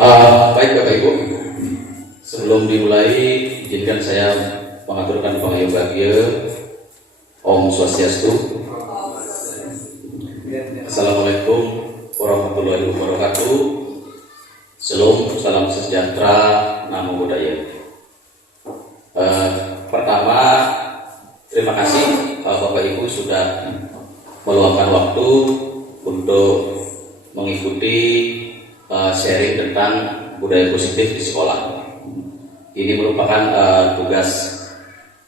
Baik Bapak Ibu, sebelum dimulai izinkan saya mengaturkan panggilan bahagia. Om Swastiastu. Assalamualaikum warahmatullahi wabarakatuh. Salam sejahtera, namo buddhaya. Pertama, terima kasih Bapak Ibu sudah meluangkan waktu untuk mengikuti sharing tentang budaya positif di sekolah. Ini merupakan tugas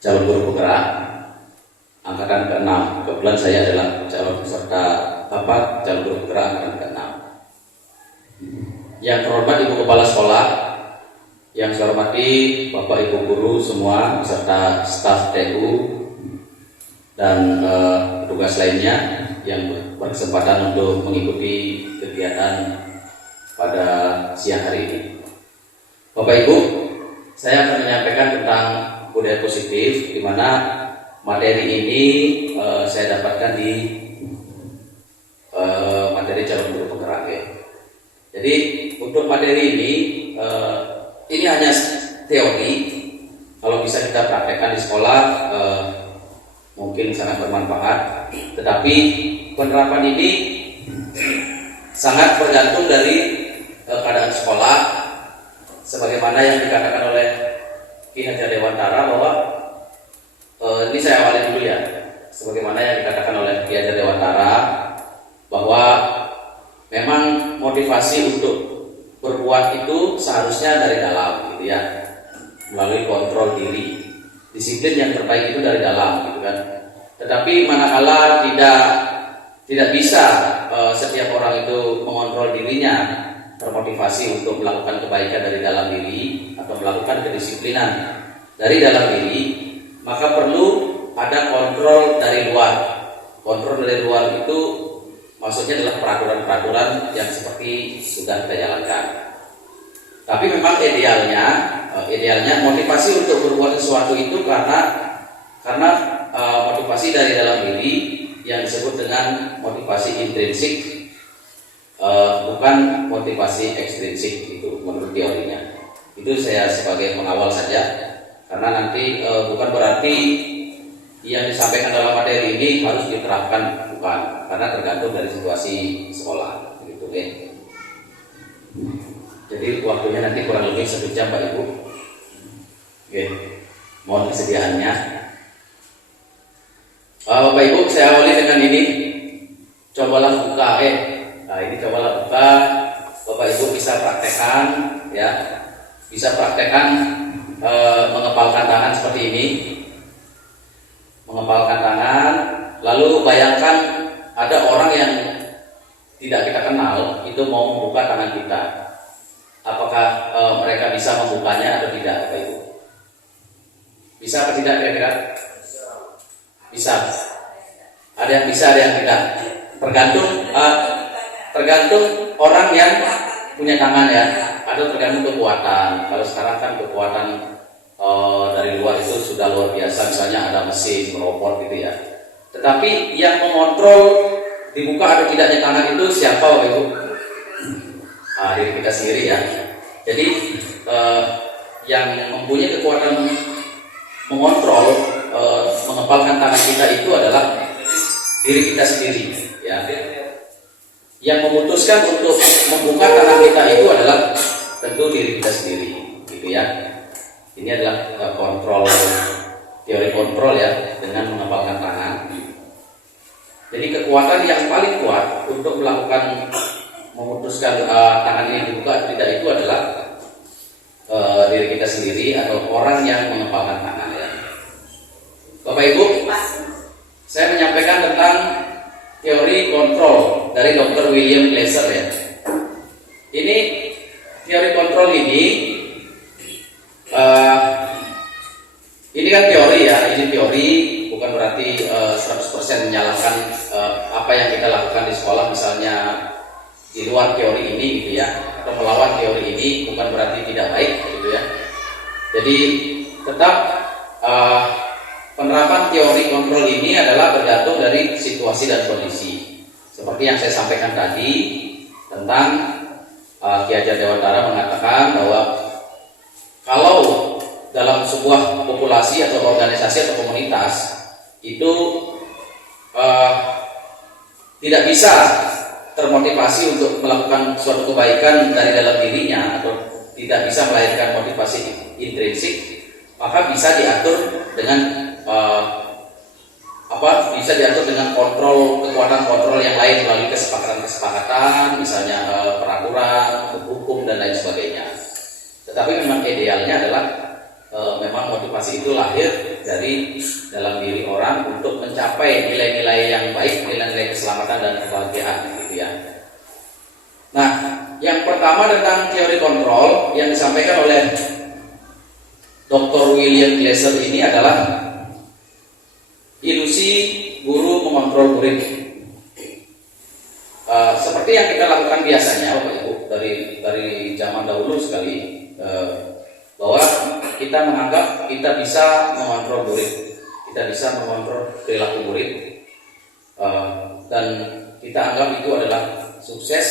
calon guru penggerak angkatan ke-6. Kebetulan saya adalah calon peserta calon guru penggerak angkatan ke-6. Yang terhormat Ibu Kepala Sekolah, yang saya hormati Bapak Ibu guru semua beserta staf TU dan petugas lainnya yang berkesempatan untuk mengikuti kegiatan pada siang hari ini. Bapak Ibu, saya akan menyampaikan tentang budaya positif, di mana materi ini saya dapatkan di materi calon guru penggerak ya. Jadi untuk materi ini hanya teori. Kalau bisa kita praktekkan di sekolah mungkin sangat bermanfaat. Tetapi penerapan ini sangat bergantung dari keadaan sekolah, sebagaimana yang dikatakan oleh Ki Hajar Dewantara bahwa ini saya awali dulu ya, sebagaimana yang dikatakan oleh Ki Hajar Dewantara bahwa memang motivasi untuk berbuat itu seharusnya dari dalam gitu ya, melalui kontrol diri. Disiplin yang terbaik itu dari dalam gitu kan. Tetapi manakala tidak bisa setiap orang itu mengontrol dirinya, termotivasi untuk melakukan kebaikan dari dalam diri atau melakukan kedisiplinan dari dalam diri, maka perlu ada kontrol dari luar. Kontrol dari luar itu maksudnya adalah peraturan-peraturan yang seperti sudah kita jalankan. Tapi memang idealnya motivasi untuk berbuat sesuatu itu karena motivasi dari dalam diri yang disebut dengan motivasi intrinsik, bukan motivasi ekstrinsik itu menurut teorinya. Itu saya sebagai pengawal saja, karena nanti bukan berarti yang disampaikan dalam materi ini harus diterapkan, bukan, karena tergantung dari situasi sekolah gitu ya. Jadi waktunya nanti kurang lebih 1 jam Pak Ibu. Oke, mohon kesediaannya. Bapak Ibu, saya awali dengan ini. Cobalah buka Nah, ini cobalah buka. Bapak Ibu bisa praktekkan ya. Bisa praktekkan mengepalkan tangan seperti ini. Mengepalkan tangan, lalu bayangkan ada orang yang tidak kita kenal itu mau membuka tangan kita. Apakah mereka bisa membukanya atau tidak, Bapak Ibu? Bisa atau tidak kira-kira? Bisa. Ada yang bisa, ada yang tidak. Tergantung orang yang punya tangan ya, atau tergantung kekuatan. Kalau sekarang kan kekuatan dari luar itu sudah luar biasa, misalnya ada mesin, robot gitu ya. Tetapi yang mengontrol dibuka atau tidaknya tangan itu siapa, Bapak Ibu? Diri kita sendiri ya. Jadi yang mempunyai kekuatan mengontrol mengepalkan tangan kita itu adalah diri kita sendiri ya. Yang memutuskan untuk membuka tangan kita itu adalah tentu diri kita sendiri gitu ya. Ini adalah teori kontrol ya, dengan mengepalkan tangan. Jadi kekuatan yang paling kuat untuk melakukan memutuskan tangan ini dibuka atau tidak itu adalah diri kita sendiri atau orang yang mengepalkan tangan ya. Bapak Ibu, saya menyampaikan tentang teori kontrol dari Dr. William Glasser ya. Ini teori kontrol ini kan teori ya. Ini teori, bukan berarti 100% menyalahkan apa yang kita lakukan di sekolah, misalnya di luar teori ini gitu ya, atau melawan teori ini, bukan berarti tidak baik gitu ya. Jadi tetap penerapan teori kontrol ini adalah bergantung dari situasi dan kondisi. Seperti yang saya sampaikan tadi tentang Ki Hajar Dewantara mengatakan bahwa kalau dalam sebuah populasi atau organisasi atau komunitas itu tidak bisa termotivasi untuk melakukan suatu kebaikan dari dalam dirinya atau tidak bisa melahirkan motivasi intrinsik, maka bisa diatur dengan bisa diatur dengan kekuatan kontrol yang lain melalui kesepakatan, misalnya peraturan, hukum dan lain sebagainya. Tetapi memang idealnya adalah memang motivasi itu lahir dari dalam diri orang untuk mencapai nilai-nilai yang baik, nilai-nilai keselamatan dan kebahagiaan, gitu ya. Nah, yang pertama tentang teori kontrol yang disampaikan oleh Dr. William Glasser ini adalah ilusi guru mengontrol murid. Seperti yang kita lakukan biasanya, Bapak Ibu, dari zaman dahulu sekali, bahwa kita menganggap kita bisa mengontrol murid, kita bisa mengontrol perilaku murid, dan kita anggap itu adalah sukses,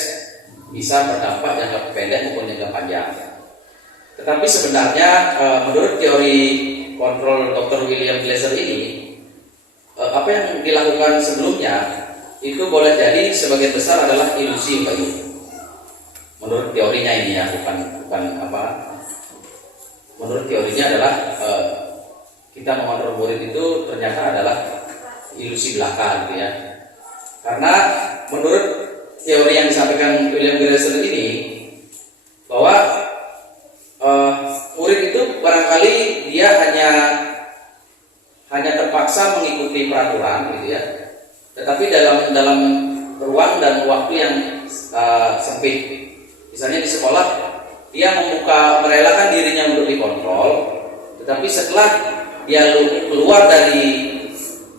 bisa berdampak jangka pendek maupun jangka panjang. Tetapi sebenarnya menurut teori kontrol Dr. William Glasser ini, apa yang dilakukan sebelumnya itu boleh jadi sebagian besar adalah ilusi, Pak Ibu. Menurut teorinya ini ya, bukan apa. Menurut teorinya adalah kita mengontrol murid itu ternyata adalah ilusi belaka, gitu ya. Karena menurut teori yang disampaikan William Glasser ini, bahwa murid itu barangkali dia hanya terpaksa mengikuti peraturan, gitu ya. Tetapi dalam ruang dan waktu yang sempit. Misalnya di sekolah dia merelakan dirinya untuk dikontrol, tetapi setelah dia keluar dari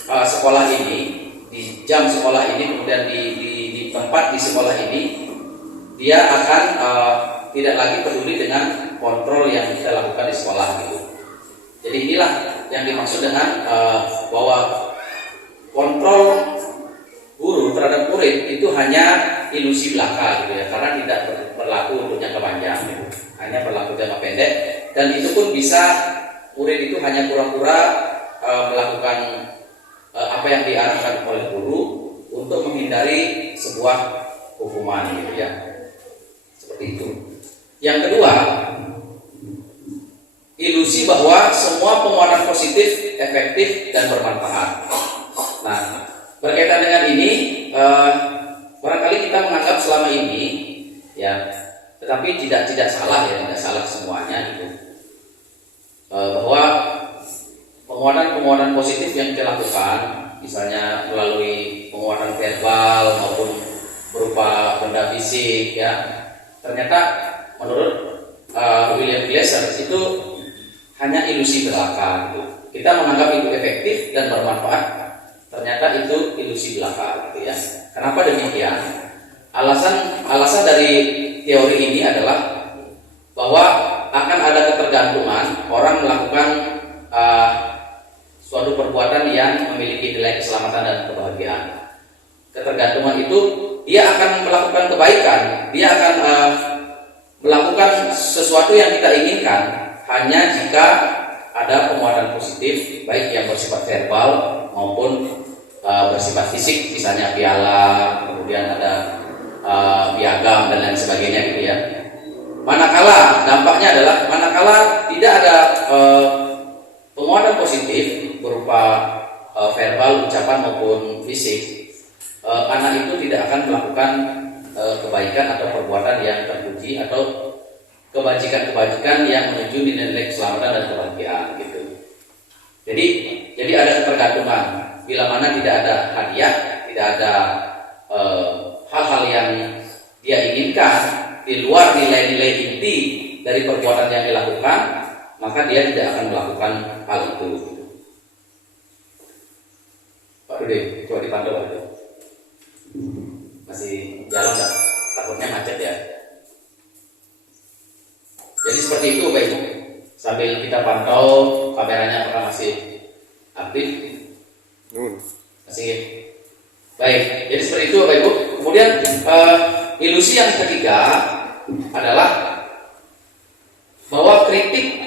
sekolah ini, di jam sekolah ini, kemudian di tempat di sekolah ini, dia akan tidak lagi peduli dengan kontrol yang kita lakukan di sekolah, gitu. Jadi inilah yang dimaksud dengan bahwa kontrol guru terhadap murid itu hanya ilusi belaka, gitu ya, karena tidak berlaku untuk jangka panjang, gitu. Hanya berlaku jangka pendek, dan itu pun bisa murid itu hanya pura-pura melakukan apa yang diarahkan oleh guru untuk menghindari sebuah hukuman, gitu ya. Seperti itu. Yang kedua, ilusi bahwa semua penguatan positif efektif dan bermanfaat. Nah, berkaitan dengan ini, barangkali kita menganggap selama ini, ya, tetapi tidak salah ya, tidak salah semuanya, gitu, bahwa penguatan positif yang kita lakukan, misalnya melalui penguatan verbal maupun berupa benda fisik, ya, ternyata menurut William Glasser itu hanya ilusi belaka, gitu. Kita menganggap itu efektif dan bermanfaat, ternyata itu ilusi belaka, gitu ya. Kenapa demikian? Alasan dari teori ini adalah bahwa akan ada ketergantungan orang melakukan suatu perbuatan yang memiliki nilai keselamatan dan kebahagiaan. Ketergantungan itu dia akan melakukan kebaikan, dia akan melakukan sesuatu yang kita inginkan hanya jika ada penguatan positif, baik yang bersifat verbal maupun bersifat fisik, misalnya piala, kemudian ada piagam dan lain sebagainya, gitu ya. Manakala dampaknya adalah manakala tidak ada penguatan positif berupa verbal, ucapan maupun fisik, anak itu tidak akan melakukan kebaikan atau perbuatan yang terpuji atau kebajikan-kebajikan yang menuju nilai keselamatan dan kebahagiaan, gitu. Jadi ada ketergantungan. Bila mana tidak ada hadiah, tidak ada hal-hal yang dia inginkan di luar nilai-nilai inti dari perbuatan yang dilakukan, maka dia tidak akan melakukan hal itu. Pak Dude, coba dipantau itu. Masih jalan nggak? Takutnya macet ya. Jadi seperti itu, Bapak Ibu. Sambil kita pantau kameranya apakah masih aktif. Masih. Baik. Jadi seperti itu, Bapak Ibu. Kemudian ilusi yang ketiga adalah bahwa kritik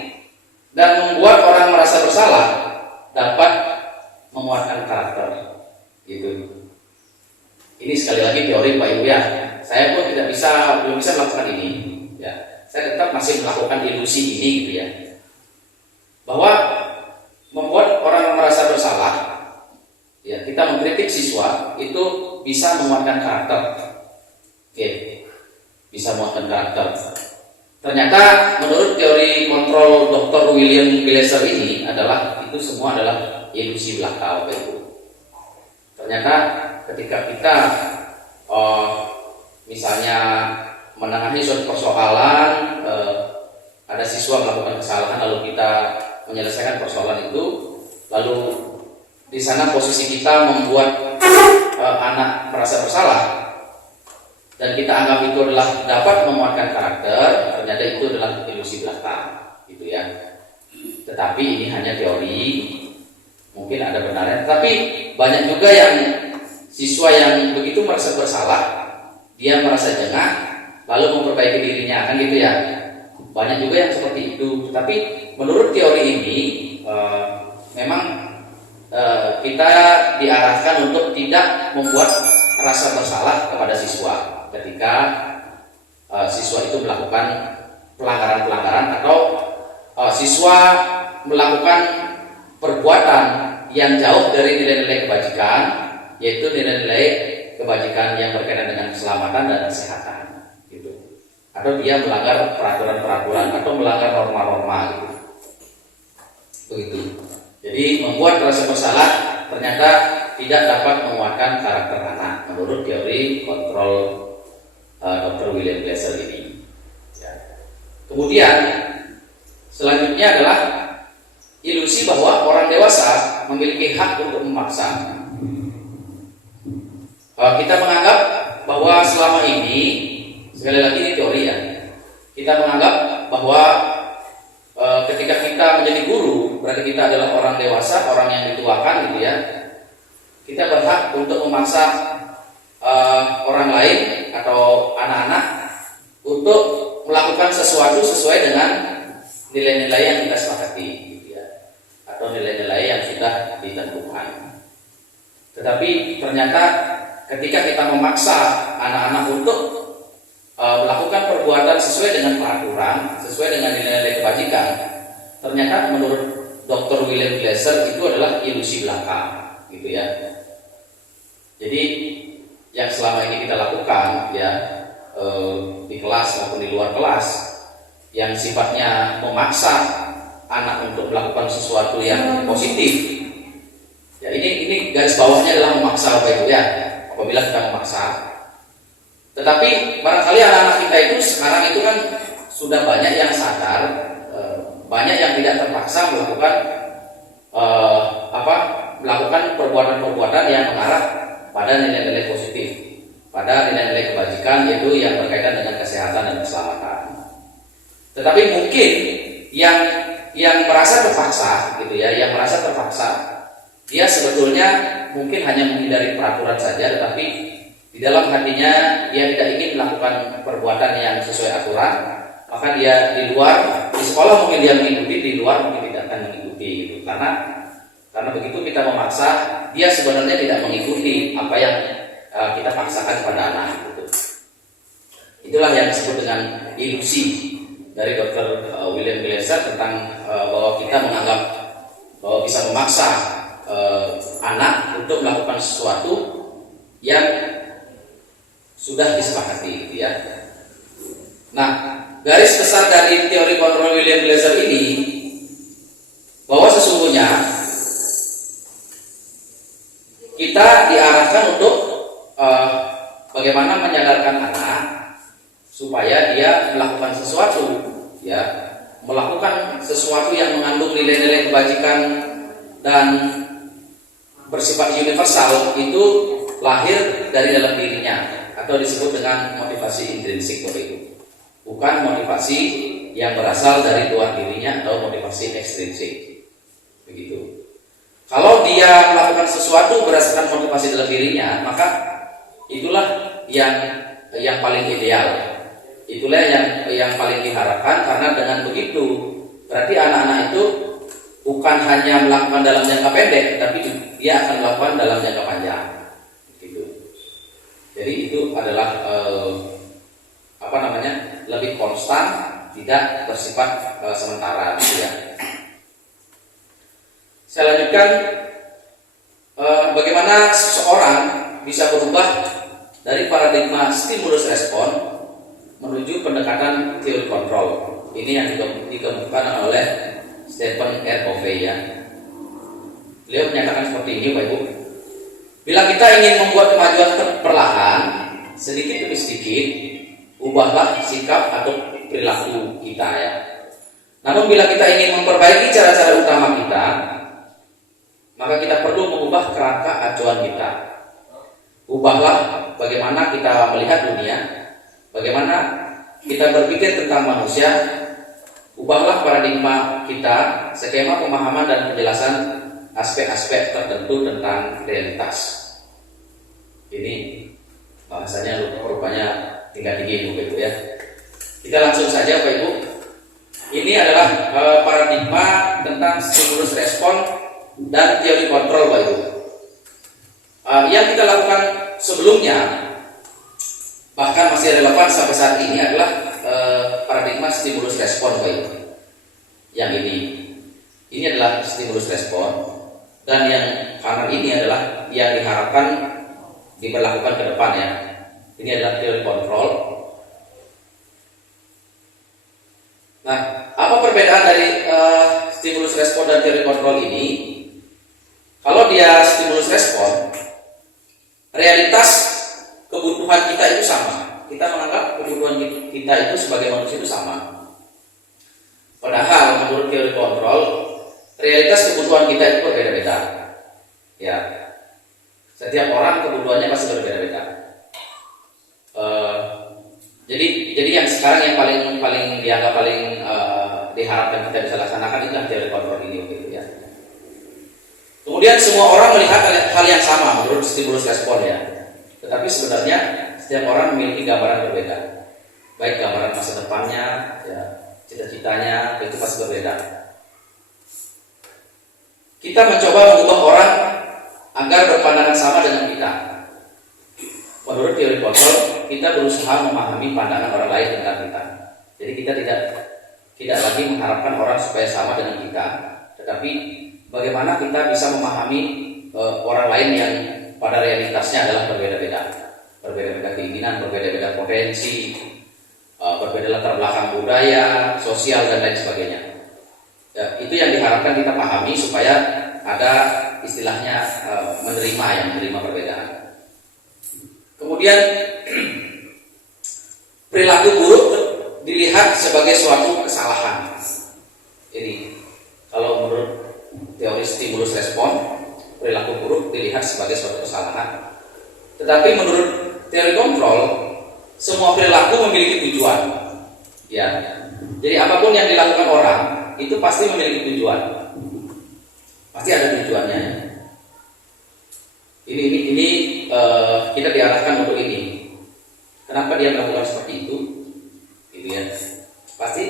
dan membuat orang merasa bersalah dapat menguatkan karakter. Gitu. Ini sekali lagi teori Pak Ibu ya. Saya pun belum bisa melakukan ini. Ya, saya tetap masih melakukan ilusi ini, gitu ya. Bahwa membuat orang merasa bersalah, ya, kita mengkritik siswa itu bisa menguatkan karakter. Oke, bisa menguatkan karakter. Ternyata menurut teori kontrol Dr. William Glasser ini itu semua adalah ilusi belaka, Bapak Ibu. Ternyata ketika kita misalnya menangani suatu persoalan, ada siswa melakukan kesalahan lalu kita menyelesaikan persoalan itu, lalu di sana posisi kita membuat anak merasa bersalah dan kita anggap itu adalah dapat menguatkan karakter, ternyata itu adalah ilusi belaka, gitu ya. Tetapi ini hanya teori, mungkin ada benarnya. Tapi banyak juga yang siswa yang begitu merasa bersalah, dia merasa jengah, lalu memperbaiki dirinya, kan gitu ya. Banyak juga yang seperti itu. Tapi menurut teori ini, memang kita diarahkan untuk tidak membuat rasa bersalah kepada siswa ketika siswa itu melakukan pelanggaran-pelanggaran atau siswa melakukan perbuatan yang jauh dari nilai-nilai kebajikan, yaitu nilai-nilai kebajikan yang berkaitan dengan keselamatan dan kesehatan, gitu. Atau dia melanggar peraturan-peraturan atau melanggar norma-norma, gitu. Begitu. Jadi membuat rasa bersalah ternyata tidak dapat menguatkan karakter anak menurut teori kontrol Dr. William Glasser ini. Ya. Kemudian selanjutnya adalah ilusi bahwa orang dewasa memiliki hak untuk memaksa. Kita menganggap bahwa selama ini, sekali lagi ini teori ya, kita menganggap bahwa ketika kita menjadi guru, berarti kita adalah orang dewasa, orang yang dituakan, gitu ya. Kita berhak untuk memaksa orang lain atau anak-anak untuk melakukan sesuatu sesuai dengan nilai-nilai yang kita sepakati, gitu ya, atau nilai-nilai yang sudah ditentukan. Tetapi ternyata ketika kita memaksa anak-anak untuk melakukan perbuatan sesuai dengan peraturan, sesuai dengan nilai-nilai kebajikan, ternyata menurut Dr. William Glasser itu adalah ilusi belaka, gitu ya. Jadi yang selama ini kita lakukan, ya, di kelas maupun di luar kelas, yang sifatnya memaksa anak untuk melakukan sesuatu yang positif, ya, ini garis bawahnya adalah memaksa, Bapak Ibu ya. Apabila kita memaksa, tetapi barangkali anak-anak kita itu sekarang itu kan sudah banyak yang sadar, banyak yang tidak terpaksa melakukan perbuatan-perbuatan yang mengarah pada nilai-nilai positif, pada nilai-nilai kebajikan, yaitu yang berkaitan dengan kesehatan dan keselamatan. Tetapi mungkin yang merasa terpaksa, gitu ya, yang merasa terpaksa, dia sebetulnya mungkin hanya menghindari peraturan saja, tetapi di dalam hatinya dia tidak ingin melakukan perbuatan yang sesuai aturan, maka dia di luar, di sekolah mungkin dia mengikuti, di luar mungkin tidak akan mengikuti, gitu. Karena begitu kita memaksa, dia sebenarnya tidak mengikuti apa yang kita paksakan pada anak, gitu. Itulah yang disebut dengan ilusi dari Dr. William Glasser tentang bahwa kita menganggap bahwa bisa memaksa anak untuk melakukan sesuatu yang sudah disepakati, gitu ya. Nah, garis besar dari teori kontrol William Glasser ini bahwa sesungguhnya kita diarahkan untuk bagaimana menyadarkan anak supaya dia melakukan sesuatu, ya, melakukan sesuatu yang mengandung nilai-nilai kebajikan dan bersifat universal, itu lahir dari dalam dirinya atau disebut dengan motivasi intrinsik, itu bukan motivasi yang berasal dari luar dirinya atau motivasi ekstrinsik, begitu. Kalau dia melakukan sesuatu berdasarkan motivasi dalam dirinya, maka itulah yang paling ideal. Itulah yang paling diharapkan, karena dengan begitu berarti anak-anak itu bukan hanya melakukan dalam jangka pendek, tapi dia akan melakukan dalam jangka panjang. Gitu. Jadi itu adalah lebih konstan, tidak bersifat sementara, gitu ya. Saya lanjutkan, bagaimana seseorang bisa berubah dari paradigma stimulus respon menuju pendekatan teori kontrol. Ini yang dikemukakan oleh Stephen R. Covey, ya. Beliau menyatakan seperti ini, Bapak Ibu. Bila kita ingin membuat kemajuan perlahan, sedikit demi sedikit, ubahlah sikap atau perilaku kita, ya. Namun bila kita ingin memperbaiki cara-cara utama kita, maka kita perlu mengubah kerangka acuan kita. Ubahlah bagaimana kita melihat dunia, bagaimana kita berpikir tentang manusia. Ubahlah paradigma kita, skema pemahaman dan penjelasan aspek-aspek tertentu tentang realitas. Ini bahasanya rupanya tingkat tinggi, begitu ya. Kita langsung saja, Bapak Ibu. Ini adalah paradigma tentang stimulus respon dan teori kontrol, Bapak Ibu. Yang kita lakukan sebelumnya, bahkan masih relevan sampai saat ini, adalah paradigma stimulus respon, Bapak Ibu. Yang ini adalah stimulus respon, dan yang kanan ini adalah yang diharapkan diberlakukan ke depan, ya. Ini adalah teori kontrol. Nah, apa perbedaan dari stimulus respon dan teori kontrol ini? Kalau dia stimulus respon, realitas kebutuhan kita itu sama. Kita menganggap kebutuhan kita itu sebagai manusia itu sama. Padahal menurut teori kontrol, realitas kebutuhan kita itu berbeda-beda. Ya, setiap orang kebutuhannya pasti berbeda-beda. Jadi yang sekarang yang paling dianggap paling diharapkan kita bisa laksanakan itulah teori kontrol ini, gitu ya. Kemudian semua orang melihat hal yang sama menurut stimulus respon, ya. Tetapi sebenarnya setiap orang memiliki gambaran berbeda. Baik gambaran masa depannya, ya, cita-citanya itu pasti berbeda. Kita mencoba mengubah orang agar berpandangan sama dengan kita. Menurut teori kontrol, kita berusaha memahami pandangan orang lain tentang kita. Jadi kita tidak lagi mengharapkan orang supaya sama dengan kita, tetapi bagaimana kita bisa memahami orang lain yang pada realitasnya adalah berbeda-beda. Berbeda-beda keinginan, berbeda-beda potensi, berbeda latar belakang budaya, sosial, dan lain sebagainya. Ya, itu yang diharapkan kita pahami supaya ada istilahnya menerima perbedaan. Kemudian perilaku buruk dilihat sebagai suatu kesalahan. Jadi kalau menurut teori stimulus respon, perilaku buruk dilihat sebagai suatu kesalahan. Tetapi menurut teori kontrol, semua perilaku memiliki tujuan. Ya. Jadi apapun yang dilakukan orang itu pasti memiliki tujuan. Pasti ada tujuannya. Ini kita diarahkan untuk ini. Kenapa dia melakukan seperti itu? Gitu ya. Pasti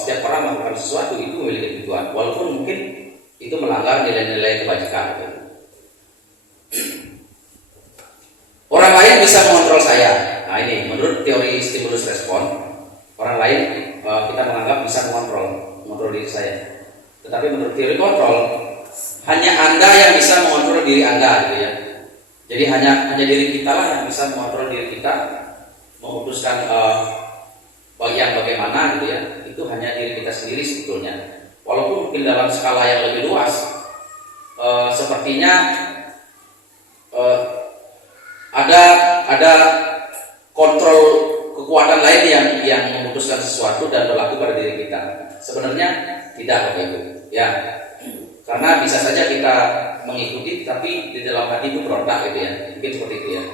setiap orang melakukan sesuatu itu memiliki tujuan, walaupun mungkin itu melanggar nilai-nilai kebajikan. Orang lain bisa mengontrol saya. Nah, ini menurut teori stimulus respon, orang lain kita menganggap bisa mengontrol diri saya. Tetapi menurut teori kontrol, hanya Anda yang bisa mengontrol diri Anda, gitu ya. Jadi hanya diri kita lah yang bisa mengontrol diri kita, memutuskan yang bagaimana, gitu ya. Itu hanya diri kita sendiri sebetulnya. Walaupun mungkin dalam skala yang lebih luas, sepertinya ada kontrol kekuatan lain yang memutuskan sesuatu dan berlaku pada diri kita. Sebenarnya tidak, Bapak Ibu, ya. Karena bisa saja kita mengikuti, tapi di dalam hati itu berontak, gitu ya. Mungkin seperti itu, ya.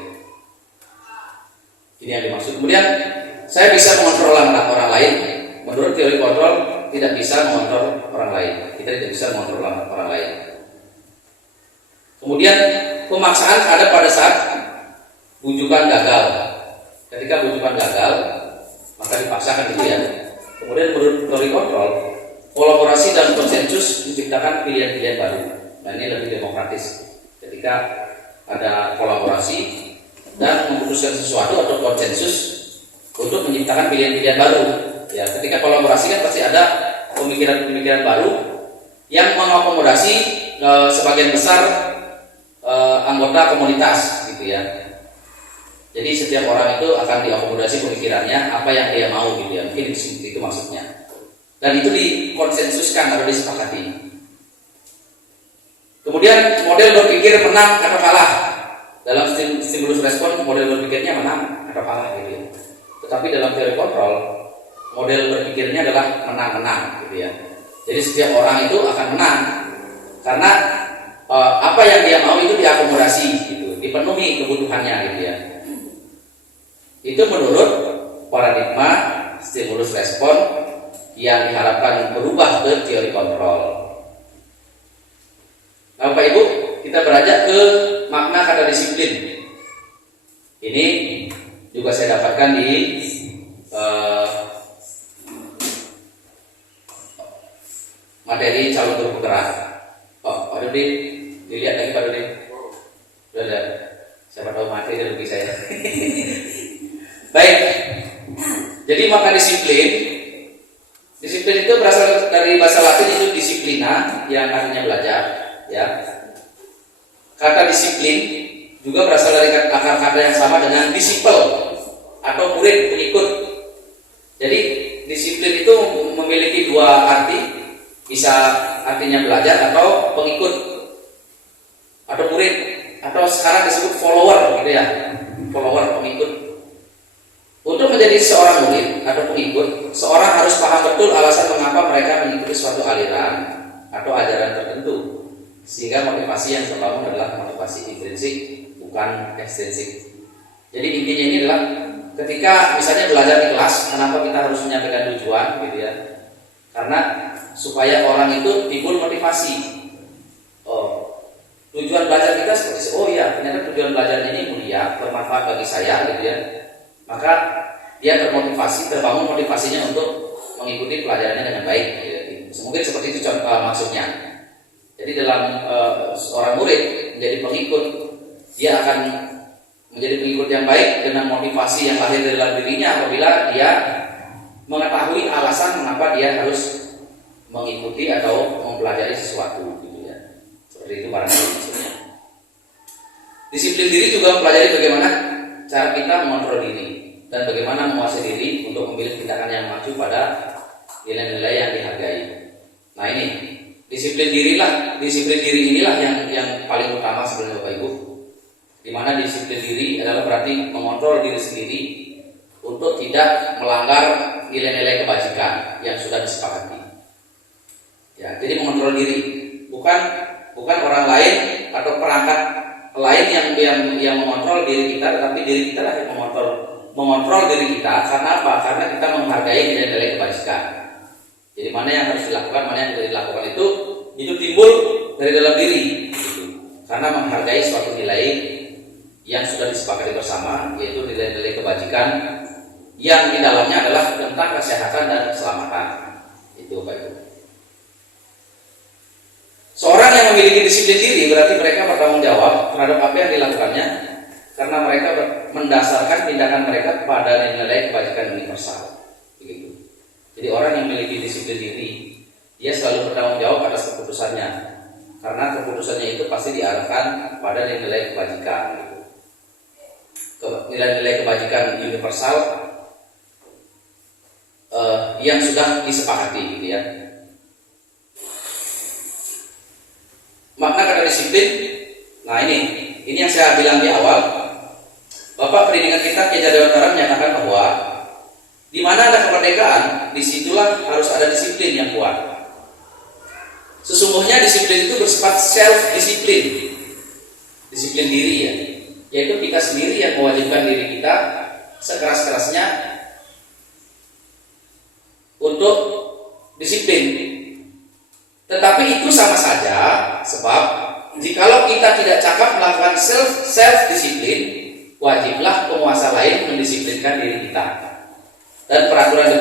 Ini yang dimaksud. Kemudian saya bisa mengontrol orang lain. Menurut teori kontrol, tidak bisa mengontrol orang lain. Kita tidak bisa mengontrol orang lain. Kemudian pemaksaan ada pada saat bujukan gagal. Ketika bujukan gagal, maka dipaksakan gitu ya. Kemudian menurut teori kontrol, kolaborasi dan konsensus menciptakan pilihan-pilihan baru. Nah ini lebih demokratis ketika ada kolaborasi dan memutuskan sesuatu atau konsensus untuk menciptakan pilihan-pilihan baru. Ya, ketika kolaborasi kan pasti ada pemikiran-pemikiran baru yang mengakomodasi sebagian besar anggota komunitas gitu ya. Jadi setiap orang itu akan diakomodasi pemikirannya apa yang dia mau gitu ya. Mungkin itu maksudnya. Dan itu dikonsensuskan atau disepakati. Kemudian model berpikir menang atau kalah. Dalam stimulus respon model berpikirnya menang atau kalah gitu ya. Tetapi dalam teori kontrol model berpikirnya adalah menang-menang gitu ya. Jadi setiap orang itu akan menang karena apa yang dia mau itu diakomodasi gitu, dipenuhi kebutuhannya gitu ya. Itu menurut paradigma stimulus respon yang diharapkan berubah ke teori kontrol. Nah, Bapak Ibu, kita beranjak ke makna kata disiplin. Ini juga saya dapatkan di materi calon guru penggerak. Oh, Pak Dodi, dilihat lagi Pak Dodi. Udah, siapa tahu materi lebih saya. Baik, jadi makna disiplin itu berasal dari bahasa Latin itu disiplina yang artinya belajar ya. Kata disiplin juga berasal dari akar kata yang sama dengan disciple atau murid, pengikut. Jadi disiplin itu memiliki dua arti, bisa artinya belajar atau pengikut atau murid, atau sekarang disebut follower gitu ya, follower, pengikut. Untuk menjadi seorang murid atau pengikut, seorang harus paham betul alasan mengapa mereka mengikuti suatu aliran atau ajaran tertentu, sehingga motivasi yang terbangun adalah motivasi intrinsik, bukan ekstrinsik. Jadi intinya ini adalah ketika misalnya belajar di kelas, kenapa kita harus menyampaikan tujuan gitu ya? Karena supaya orang itu timbul motivasi. Oh, tujuan belajar kita seperti oh ya, ternyata tujuan belajarnya ini mulia, bermanfaat bagi saya gitu ya. Maka dia termotivasi, terbangun motivasinya untuk mengikuti pelajarannya dengan baik. Gitu. Mungkin seperti itu maksudnya. Jadi dalam seorang murid menjadi pengikut, dia akan menjadi pengikut yang baik dengan motivasi yang lahir dari dalam dirinya apabila dia mengetahui alasan mengapa dia harus mengikuti atau mempelajari sesuatu. Gitu ya. Seperti itu barangkali maksudnya. Disiplin diri juga mempelajari bagaimana cara kita mengontrol diri dan bagaimana menguasai diri untuk memilih tindakan yang maju pada nilai-nilai yang dihargai. Nah ini disiplin diri inilah yang paling utama sebenarnya Bapak Ibu. Di mana disiplin diri adalah berarti mengontrol diri sendiri untuk tidak melanggar nilai-nilai kebajikan yang sudah disepakati. Ya, jadi mengontrol diri bukan orang lain atau perangkat lain yang mengontrol diri kita, tetapi diri kita lah yang mengontrol diri kita. Karena apa? Karena kita menghargai nilai-nilai kebajikan. Jadi mana yang harus dilakukan, mana yang tidak dilakukan itu timbul dari dalam diri. Gitu. Karena menghargai suatu nilai yang sudah disepakati bersama, yaitu nilai-nilai kebajikan yang di dalamnya adalah tentang kesehatan dan keselamatan. Itu Pak Ibu. Seorang yang memiliki disiplin diri berarti mereka bertanggung jawab terhadap apa yang dilakukannya karena mereka mendasarkan tindakan mereka pada nilai kebajikan universal. Begitu. Jadi orang yang memiliki disiplin diri, dia selalu bertanggung jawab atas keputusannya karena keputusannya itu pasti diarahkan pada nilai kebajikan. Gitu. Nilai-nilai kebajikan universal yang sudah disepakati, gitu ya. Makna kata disiplin, nah ini yang saya bilang di awal. Bapak pendidikan kita Ki Hajar Dewantara menyatakan bahwa di mana ada kemerdekaan, disitulah harus ada disiplin yang kuat. Sesungguhnya disiplin itu bersifat self-disiplin, disiplin diri ya, yaitu kita sendiri yang mewajibkan diri kita sekeras-kerasnya untuk disiplin. Tetapi itu sama saja, sebab jikalau kita tidak cakap melakukan self-disiplin, wajiblah penguasa lain mendisiplinkan diri kita. Dan peraturan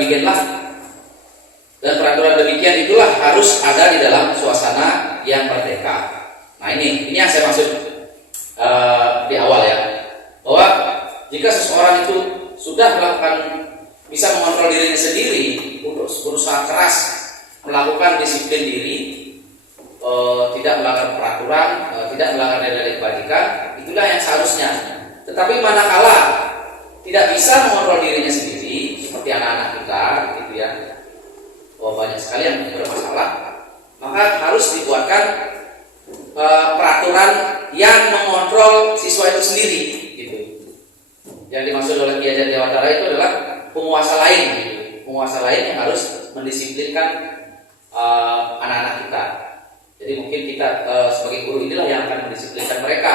demikian itulah harus ada di dalam suasana yang merdeka. Nah ini yang saya maksud di awal ya, bahwa jika seseorang itu sudah bisa mengontrol dirinya sendiri untuk berusaha keras melakukan disiplin diri, tidak melanggar peraturan, tidak melanggar nilai kebajikan, itulah yang seharusnya. Tetapi manakala tidak bisa mengontrol dirinya sendiri, seperti anak-anak kita, gitu ya, banyak sekali yang bermasalah, maka harus dibuatkan peraturan yang mengontrol siswa itu sendiri, gitu. Yang dimaksud oleh Ki Hajar Dewantara itu adalah penguasa lain, gitu. Penguasa lain yang harus mendisiplinkan anak-anak kita. Jadi mungkin kita sebagai guru inilah yang akan mendisiplinkan mereka,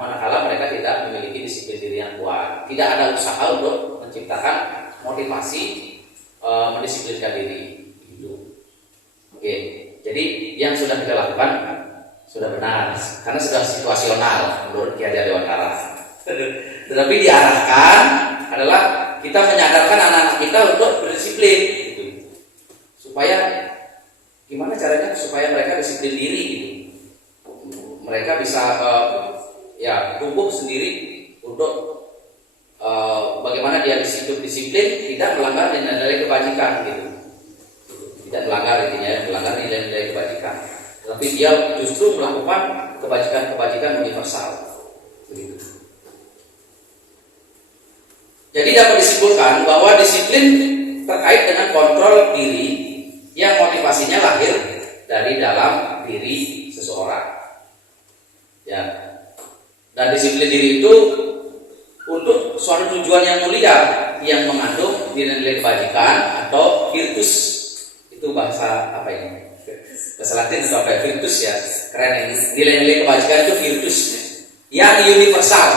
manakala mereka tidak memiliki disiplin diri yang kuat. Tidak ada usaha untuk menciptakan motivasi mendisiplinkan diri. Oke, jadi yang sudah kita lakukan sudah benar, karena sudah situasional menurut Ki Hajar Dewantara. Tetapi diarahkan adalah kita menyadarkan anak-anak kita untuk berdisiplin, gitu. Supaya gimana caranya supaya mereka disiplin diri, gitu. Mereka bisa tumbuh sendiri untuk bagaimana dia disiplin tidak melanggar nilai-nilai kebajikan, gitu. Tidak melanggar melanggar nilai-nilai kebajikan, tapi dia justru melakukan kebajikan universal, begitu. Jadi dapat disimpulkan bahwa disiplin terkait dengan kontrol diri yang motivasinya lahir dari dalam diri seseorang. Ya. Dan disiplin diri itu untuk suatu tujuan yang mulia yang mengandung nilai-nilai kebajikan atau virtus. Itu bahasa apa ini? Bahasa Latin itu apa? Virtus ya. Keren ini. Nilai-nilai kebajikan itu virtus yang universal.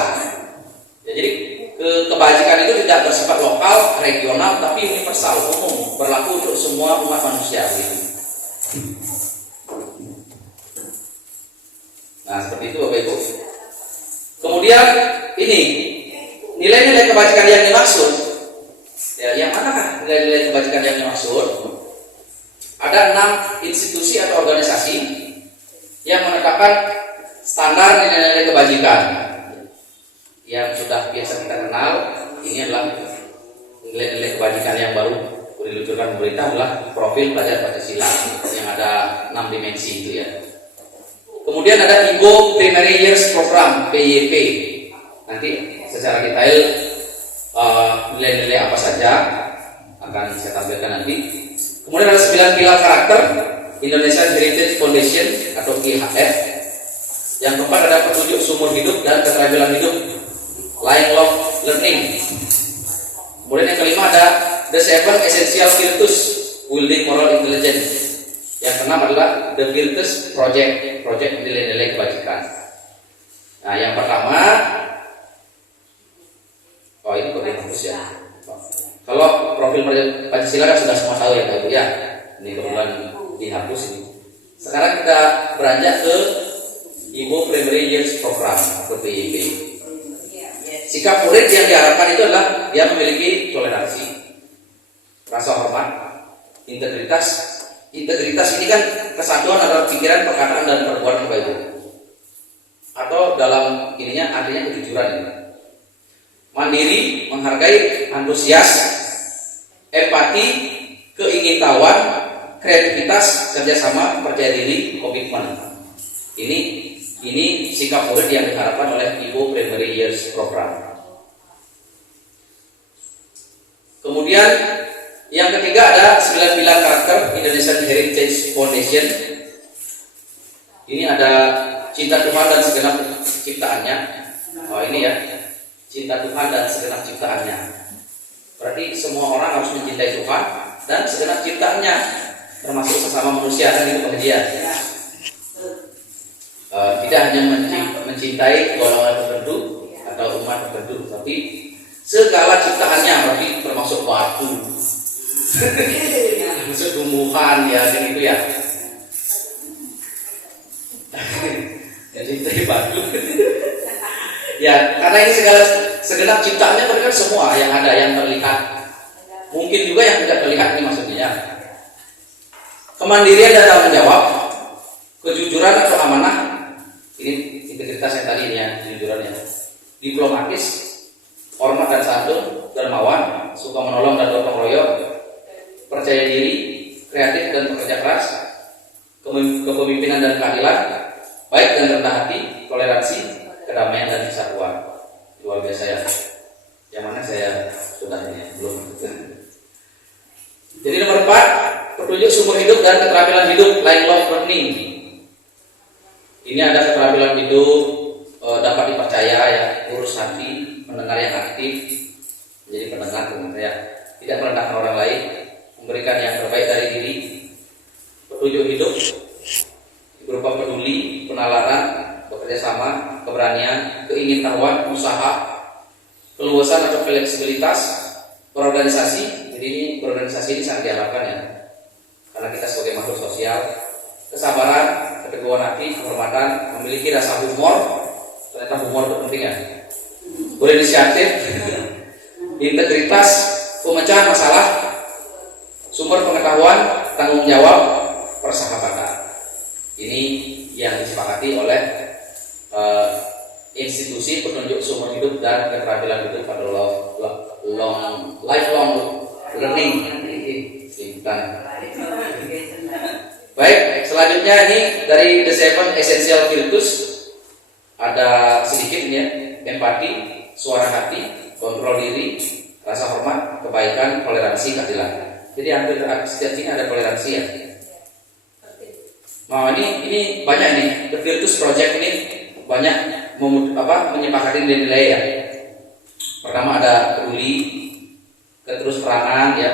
Ya, jadi kebajikan itu tidak bersifat lokal, regional, tapi universal, umum, berlaku untuk semua umat manusia. Nah, seperti itu Bapak Ibu. Kemudian ini nilai-nilai kebajikan yang dimaksud. Ya, yang manakah nilai-nilai kebajikan yang dimaksud? Ada 6 institusi atau organisasi yang menetapkan standar nilai-nilai kebajikan yang sudah biasa kita kenal. Ini adalah nilai-nilai kebajikan yang baru diluncurkan pemerintah, adalah profil pelajar Pancasila yang ada 6 dimensi itu ya. Kemudian ada IBO Primary Years Program PYP. Nanti secara detail nilai-nilai apa saja akan saya tampilkan nanti. Kemudian ada 9 pilar karakter Indonesian Heritage Foundation atau IHF. Yang keempat ada petunjuk seumur hidup dan keterampilan hidup, lifelong learning. Kemudian yang kelima ada The 7 Essential Virtues Building Moral Intelligence. Yang keenam adalah The Virtues Project nilai-nilai kebajikan. Nah, yang pertama, ini kok dihapus ya. Kalau profil Pancasila kan sudah semua tahu ya Pak Ibu ya. Ini kebetulan dihapus ini. Sekarang kita beranjak ke IBO Primary Years Program atau PYP. Sikap murid yang diharapkan itu adalah dia memiliki toleransi, rasa hormat, integritas. Integritas ini kan kesatuan antara pikiran, perkataan dan perbuatan Bapak Ibu. Atau dalam ininya artinya kejujuran ini. Mandiri, menghargai, antusias, empati, keingintahuan, kreativitas, kerjasama, percaya diri, komitmen. Ini sikap murid yang diharapkan oleh IBO Primary Years Program. Kemudian yang ketiga ada 9 pilar karakter Indonesian Heritage Foundation. Ini ada cinta Tuhan dan segenap ciptaannya. Ini ya, cinta Tuhan dan segenap ciptaannya. Berarti semua orang harus mencintai Tuhan dan segenap ciptaannya, termasuk sesama manusia, dan itu bahagia. Tidak hanya mencintai golongan tertentu atau umat tertentu, tapi segala ciptaannya, berarti termasuk batu, termasuk tumbuhan ya, dan itu ya. Mencintai batu. Ya, karena ini segenap ciptaannya berarti kan semua yang ada, yang terlihat, Mungkin juga yang tidak terlihat ini maksudnya. Kemandirian dan tanggung jawab, kejujuran atau amanah, ini integritas yang tadi ini ya, kejujurannya. Diplomatis, hormat dan santun, dermawan, suka menolong dan gotong royong, percaya diri, kreatif dan bekerja keras, kepemimpinan dan keadilan, baik dan rendah hati, toleransi, kedamaian dan kesatuan. Luar biasa ya. Yang mana saya sudah ini belum. Jadi nomor 4, petunjuk sumber hidup dan keterampilan hidup, lifelong learning. Ini ada keterampilan hidup, dapat dipercaya ya, urus hati, mendengar yang aktif, menjadi pendengar ya, tidak merendahkan orang lain, memberikan yang terbaik dari diri. Petunjuk hidup berupa peduli, penalaran, bekerja sama, keberanian, keingintahuan, usaha, keluasan atau fleksibilitas, berorganisasi. Jadi ini berorganisasi ini sangat diharapkan ya, karena kita sebagai makhluk sosial. Kesabaran, keteguhan hati, kehormatan, memiliki rasa humor. Ternyata humor itu penting ya. Berinisiatif, integritas, pemecahan masalah, sumber pengetahuan, tanggung jawab, persahabatan. Ini yang disepakati oleh institusi penunjuk sumber hidup dan keterampilan hidup pada lifelong learning. Baik, selanjutnya ini dari The 7 Essential Virtues ada sedikit ini ya, empati, suara hati, kontrol diri, rasa hormat, kebaikan, toleransi, keadilan. Jadi hampir setiap sini ada toleransi ya. Nah ini banyak nih, The Virtues Project ini banyak menyepakati nilai-nilai ya. Pertama ada peduli, terus perangan ya,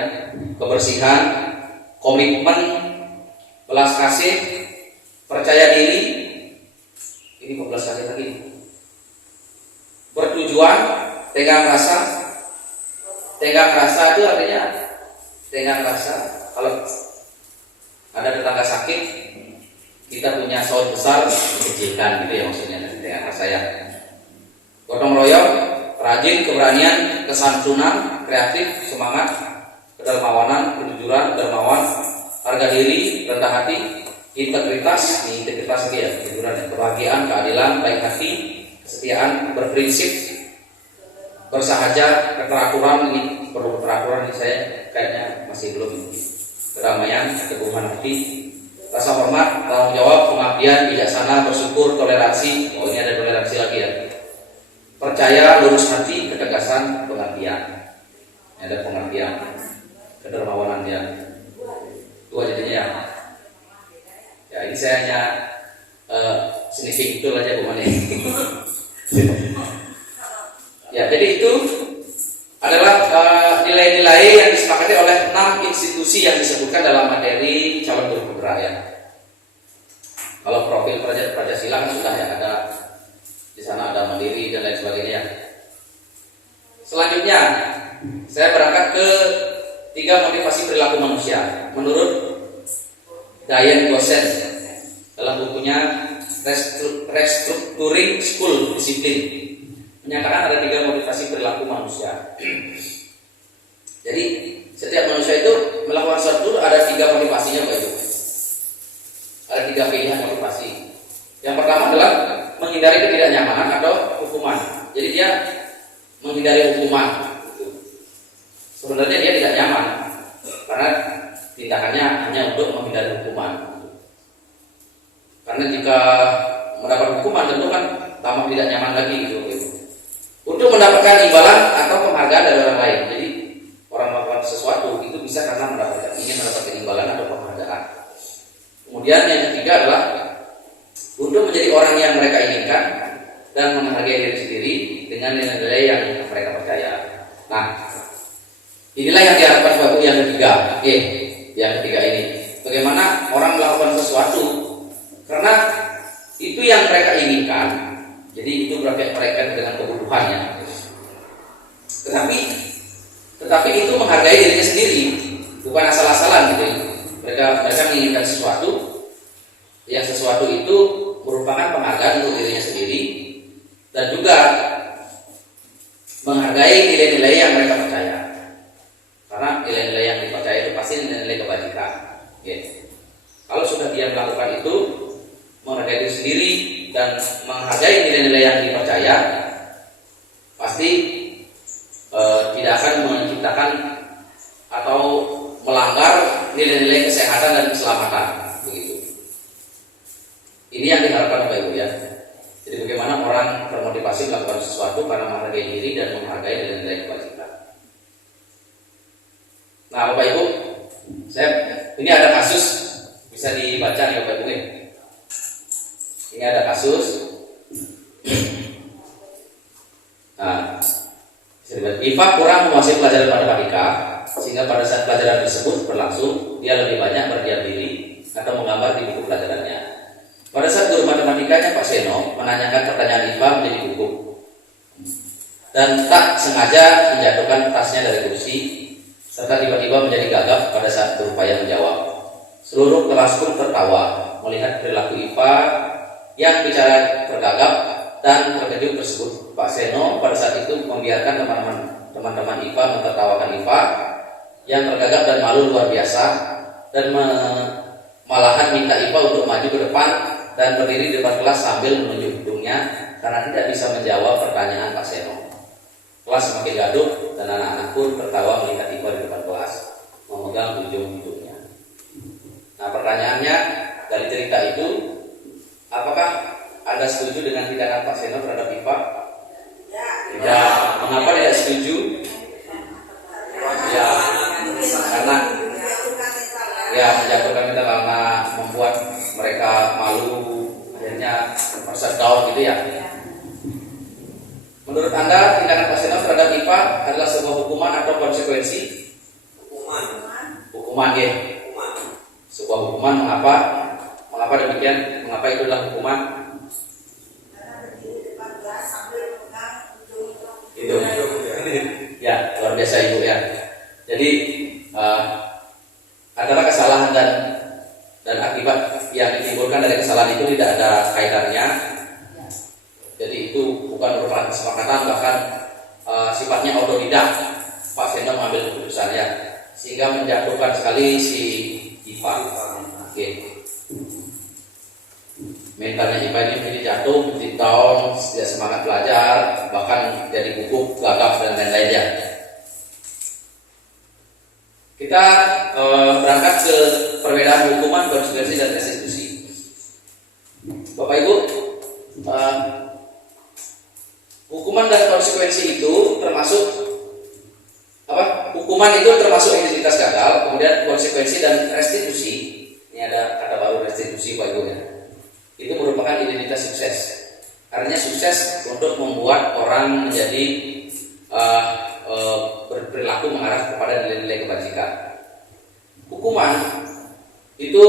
kebersihan, komitmen, belas kasih, percaya diri. Ini 15 kali lagi. Bertujuan, tenggang rasa. Tenggang rasa itu artinya tenggang rasa. Kalau ada tetangga sakit, kita punya saud besar, dikecilkan gitu ya maksudnya tenggang rasa ya. Gotong royong, rajin, keberanian, kesantunan, kreatif, semangat, kedermawanan, kejujuran, dermawan, harga diri, rendah hati, integritas, ini integritas lagi ya, kejujuran, kebahagiaan, keadilan, baik hati, kesetiaan, berprinsip, bersahaja, keteraturan. Ini perlu keteraturan, ini saya kayaknya masih belum. Kedamaian, keteguhan hati, rasa hormat, tanggung jawab, pengabdian, bijaksana, bersyukur, toleransi. Oh ini ada toleransi lagi ya. Percaya, lurus hati, ketegasan, pengertian. Ini ada pengertian, kedermawanan ya. Dua jadinya ya. Ya ini saya hanya sniffing tool aja Bu Mani. Ya jadi itu adalah nilai-nilai yang disepakati oleh 6 institusi yang disebutkan dalam materi calon guru penggerak ya. Kalau profil Pancasila kan sudah ya, ada di sana ada mandiri dan lain sebagainya. Selanjutnya saya berangkat ke 3 motivasi perilaku manusia menurut Diane Gossen dalam bukunya Restructuring School Discipline, menyatakan ada 3 motivasi perilaku manusia. Jadi setiap manusia itu melakukan sesuatu ada 3 motivasinya Pak Ibu. Ada 3 pilihan motivasi. Yang pertama adalah menghindari ketidaknyamanan atau hukuman. Jadi dia menghindari hukuman. Sebenarnya dia tidak nyaman karena tindakannya hanya untuk menghindari hukuman. Karena jika mendapat hukuman tentu kan tambah tidak nyaman lagi gitu. Untuk mendapatkan imbalan atau penghargaan dari orang lain. Jadi orang melakukan sesuatu itu bisa karena ingin mendapatkan imbalan atau penghargaan. Kemudian yang ketiga adalah untuk menjadi orang yang mereka inginkan dan menghargai diri sendiri dengan nilai-nilai yang mereka percaya. Nah, inilah yang diharapkan Bapak yang ketiga. Yang ketiga ini, bagaimana orang melakukan sesuatu karena itu yang mereka inginkan. Jadi itu berkaitan dengan kebutuhannya. Tetapi itu menghargai dirinya sendiri, bukan asal-asalan gitu. Mereka menginginkan sesuatu, yang sesuatu itu merupakan penghargaan untuk dirinya sendiri dan juga menghargai nilai-nilai yang mereka percaya. Karena nilai-nilai yang dipercaya itu pasti nilai-nilai kebajikan. Ya. Kalau sudah dia melakukan itu, menghargai diri sendiri dan menghargai nilai-nilai yang dipercaya, pasti tidak akan menciptakan atau melanggar nilai-nilai kesehatan dan keselamatan. Begitu. Ini yang diharapkan Bapak Ibu ya. Jadi bagaimana orang termotivasi melakukan sesuatu karena menghargai diri dan menghargai nilai-nilai kebajikan. Nah Bapak Ibu, ini ada kasus bisa dibaca nih Bapak Ibu. Ini ada kasus. Nah, IPA kurang menguasai pelajaran matematika, sehingga pada saat pelajaran tersebut berlangsung, dia lebih banyak berdiam diri atau menggambar di buku pelajarannya. Pada saat guru matematikanya Pak Seno menanyakan pertanyaan IPA menjadi buku, dan tak sengaja menjatuhkan tasnya dari kursi, serta tiba-tiba menjadi gagap pada saat berupaya menjawab. Seluruh kelas pun tertawa melihat perilaku IPA yang bicara tergagap dan terkejut tersebut. Pak Seno pada saat itu membiarkan teman-teman IPA mentertawakan IPA yang tergagap dan malu luar biasa, dan malahan minta IPA untuk maju ke depan dan berdiri di depan kelas sambil menunjuk hidungnya karena tidak bisa menjawab pertanyaan Pak Seno. Kelas semakin gaduh dan anak-anak pun tertawa melihat IPA di depan kelas memegang ujung hidungnya. Nah pertanyaannya dari cerita itu, apakah Anda setuju dengan tindakan Pak Seno terhadap IPA? Tidak. Mengapa tidak setuju? Ya, karena menjatuhkan kita karena membuat mereka malu, akhirnya merasa down gitu ya. Menurut Anda tindakan Pak Seno terhadap IPA adalah sebuah hukuman atau konsekuensi? Hukuman ya. Sebuah hukuman. Mengapa demikian? Mengapa itu adalah hukuman? Itu ya luar biasa Ibu ya. Jadi adalah kesalahan dan akibat yang ditimbulkan dari kesalahan itu tidak ada kaitannya. Jadi itu bukan merupakan kesepakatan, bahkan sifatnya otodidak. Pak Seno mengambil keputusannya sehingga menjatuhkan sekali si IPA. Oke. Mentalnya IPA ini menjadi jatuh, menjadi down, tidak semangat belajar, bahkan jadi gugup, gagap dan lain-lainnya. Kita berangkat ke perbedaan hukuman, konsekuensi dan restitusi. Bapak Ibu, hukuman dan konsekuensi itu termasuk apa? Hukuman itu termasuk identitas gagal, kemudian konsekuensi dan restitusi. Ini ada kata baru restitusi Bapak Ibu ya. Itu merupakan identitas sukses. Artinya sukses untuk membuat orang menjadi berperilaku mengarah kepada nilai-nilai kebajikan. Hukuman itu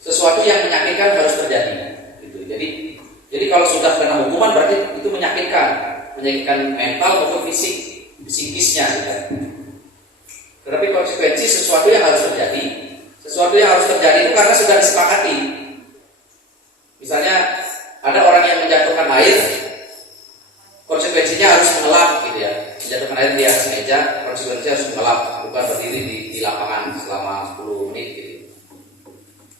sesuatu yang menyakitkan harus terjadi. Gitu. Jadi kalau sudah kena hukuman berarti itu menyakitkan mental maupun psikisnya. Gitu. Tetapi konsekuensi sesuatu yang harus terjadi. Sesuatu yang harus terjadi itu karena sudah disepakati. Misalnya ada orang yang menjatuhkan air, konsekuensinya harus mengelap gitu ya. Menjatuhkan air di atas meja, konsekuensinya harus mengelap, bukan berdiri di lapangan selama 10 menit gitu.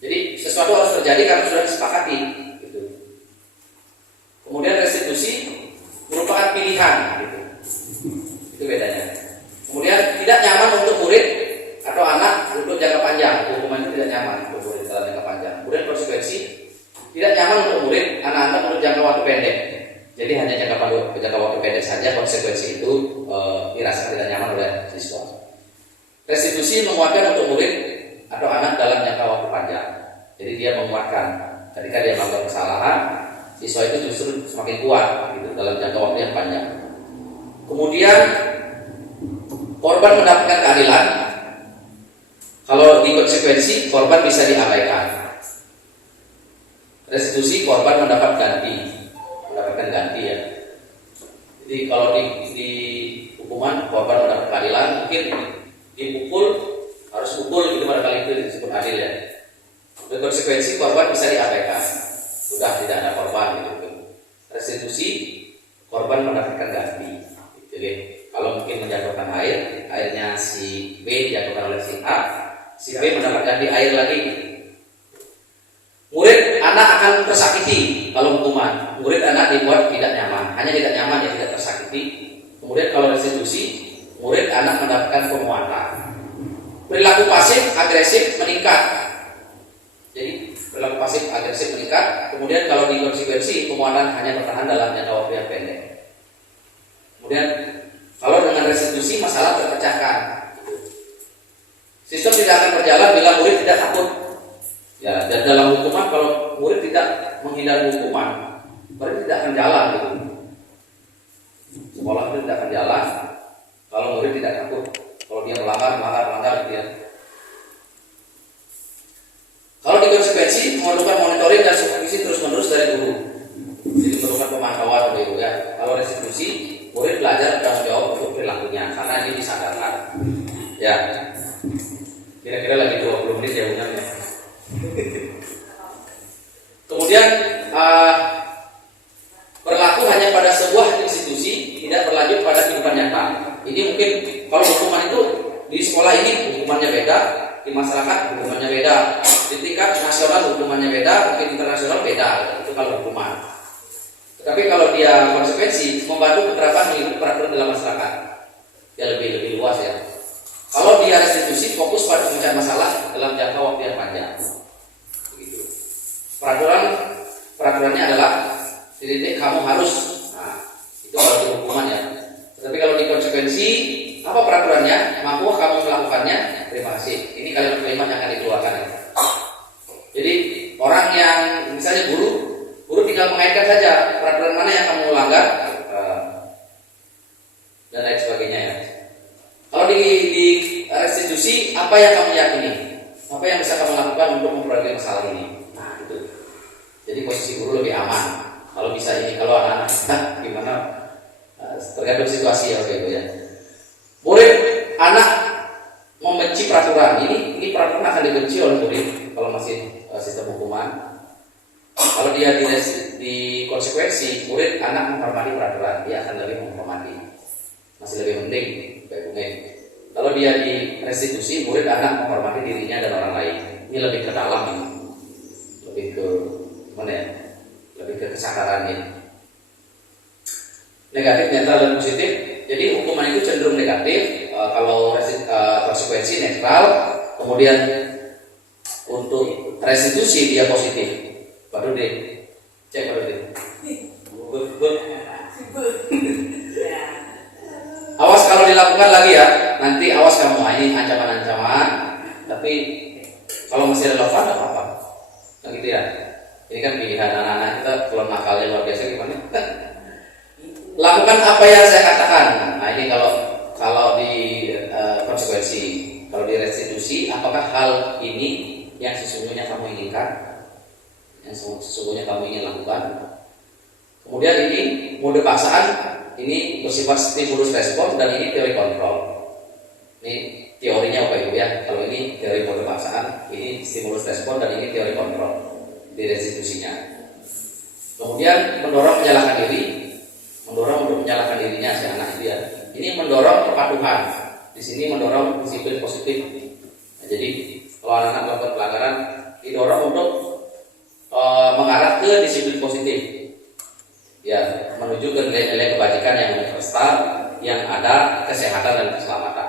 Jadi sesuatu harus terjadi karena sudah disepakati gitu. Kemudian restitusi merupakan pilihan gitu. Itu bedanya. Kemudian tidak nyaman untuk murid atau anak untuk jangka panjang. Hukuman itu tidak nyaman untuk murid dalam jangka panjang. Kemudian konsekuensi tidak nyaman untuk murid, anak-anak untuk jangka waktu pendek. Jadi hanya jangka waktu pendek saja konsekuensi itu dirasakan tidak nyaman oleh siswa. Restitusi menguatkan untuk murid atau anak dalam jangka waktu panjang. Jadi dia menguatkan ketika dia melakukan kesalahan, siswa itu justru semakin kuat gitu dalam jangka waktu yang panjang. Kemudian korban mendapatkan keadilan. Kalau di konsekuensi korban bisa diabaikan. Restitusi korban mendapatkan ganti ya. Jadi kalau di hukuman korban mendapat keadilan, mungkin dipukul harus pukul gitu pada kali itu disebut adil ya. Dan konsekuensi korban bisa diabaikan, sudah tidak ada korban gitu. Restitusi korban mendapatkan ganti. Jadi kalau mungkin menjatuhkan airnya si B dijatuhkan oleh si A, si B mendapat ganti air lagi. Murid anak akan tersakiti kalau hukuman. Murid anak dibuat tidak nyaman, hanya tidak nyaman ya, tidak tersakiti. Kemudian kalau restitusi, murid anak mendapatkan penguatan. Perilaku pasif agresif meningkat. Jadi perilaku pasif agresif meningkat. Kemudian kalau di konsekuensi, penguatan hanya bertahan dalam jangka waktu yang pendek. Kemudian kalau dengan restitusi, masalah terpecahkan. Sistem tidak akan berjalan bila murid tidak takut. Ya, dan dalam hukuman kalau murid tidak menghindari hukuman, berarti tidak akan jalan gitu. Sekolah itu tidak akan jalan kalau murid tidak takut. Kalau dia melanggar gitu ya. Kalau di konsekuensi, memerlukan monitoring dan supervisi terus-menerus dari guru. Jadi memerlukan pemantauan gitu ya. Kalau restitusi, murid belajar bertanggung jawab untuk perilakunya karena ini disadarkan. Ya. Kira-kira lagi 20 menit ya bukannya. Kemudian berlaku hanya pada sebuah institusi, tidak berlanjut pada kehidupan nyata. Ini mungkin kalau hukuman itu di sekolah ini hukumannya beda, di masyarakat hukumannya beda, di tingkat nasional hukumannya beda, mungkin internasional beda. Itu kalau hukuman. Tetapi kalau dia konsekuensi, membantu penerapan mengikuti peraturan dalam masyarakat, ya lebih luas ya. Kalau dia restitusi, fokus pada pemecahan masalah dalam jangka waktu yang panjang. Begitu. Peraturannya adalah titik kamu harus. Nah, itu kalau di hukuman ya. Tetapi kalau di konsekuensi, apa peraturannya? Mampu kamu melakukannya? Terima kasih. Ini kalimat-kalimat yang akan dikeluarkan. Ya. Jadi orang yang misalnya guru tinggal mengaitkan saja peraturan mana yang kamu langgar dan lain sebagainya ya. Kalau di restitusi, apa yang kamu yakini? Apa yang bisa kamu lakukan untuk memperbaiki masalah ini? Nah itu. Jadi posisi guru lebih aman. Kalau bisa ini, kalau anak-anak gimana? Tergantung situasi ya gitu ya. Murid anak membenci peraturan. Ini peraturan akan dibenci oleh murid kalau masih sistem hukuman. Kalau dia di konsekuensi, murid anak menghormati peraturan, dia akan lebih menghormati. Masih lebih penting, kalau dia di restitusi, murid anak menghormati dirinya dan orang lain. Ini lebih ke dalam, lebih ke mana ya? Lebih ke kesadaran ini. Negatif, netral, dan positif. Jadi hukuman itu cenderung negatif. Kalau konsekuensi netral, kemudian untuk restitusi dia positif. Baru deh, cek baru deh. Awas kalau dilakukan lagi ya, nanti awas kamu ini ancaman-ancaman. Tapi kalau masih relevan nggak apa-apa, kan gitu ya. Ini kan pilihan anak-anak kita, kalau nakalnya luar biasa gimana? Lakukan apa yang saya katakan. Nah ini kalau di konsekuensi, kalau di restitusi, apakah hal ini yang sesungguhnya kamu inginkan? Yang sesungguhnya kamu ingin lakukan. Kemudian ini mode paksaan, ini bersifat stimulus respon, dan ini teori kontrol. Ini teorinya apa Ibu ya? Kalau ini teori mode paksaan, ini stimulus respon, dan ini teori kontrol di restitusinya. Kemudian mendorong menyalahkan diri, mendorong untuk menyalahkan dirinya si anak itu ya. Ini mendorong kepatuhan. Di sini mendorong disiplin positif. Nah, jadi kalau anak-anak melakukan pelanggaran, didorong untuk mengarah ke disiplin positif, ya, menuju ke nilai-nilai kebajikan yang universal, yang ada kesehatan dan keselamatan.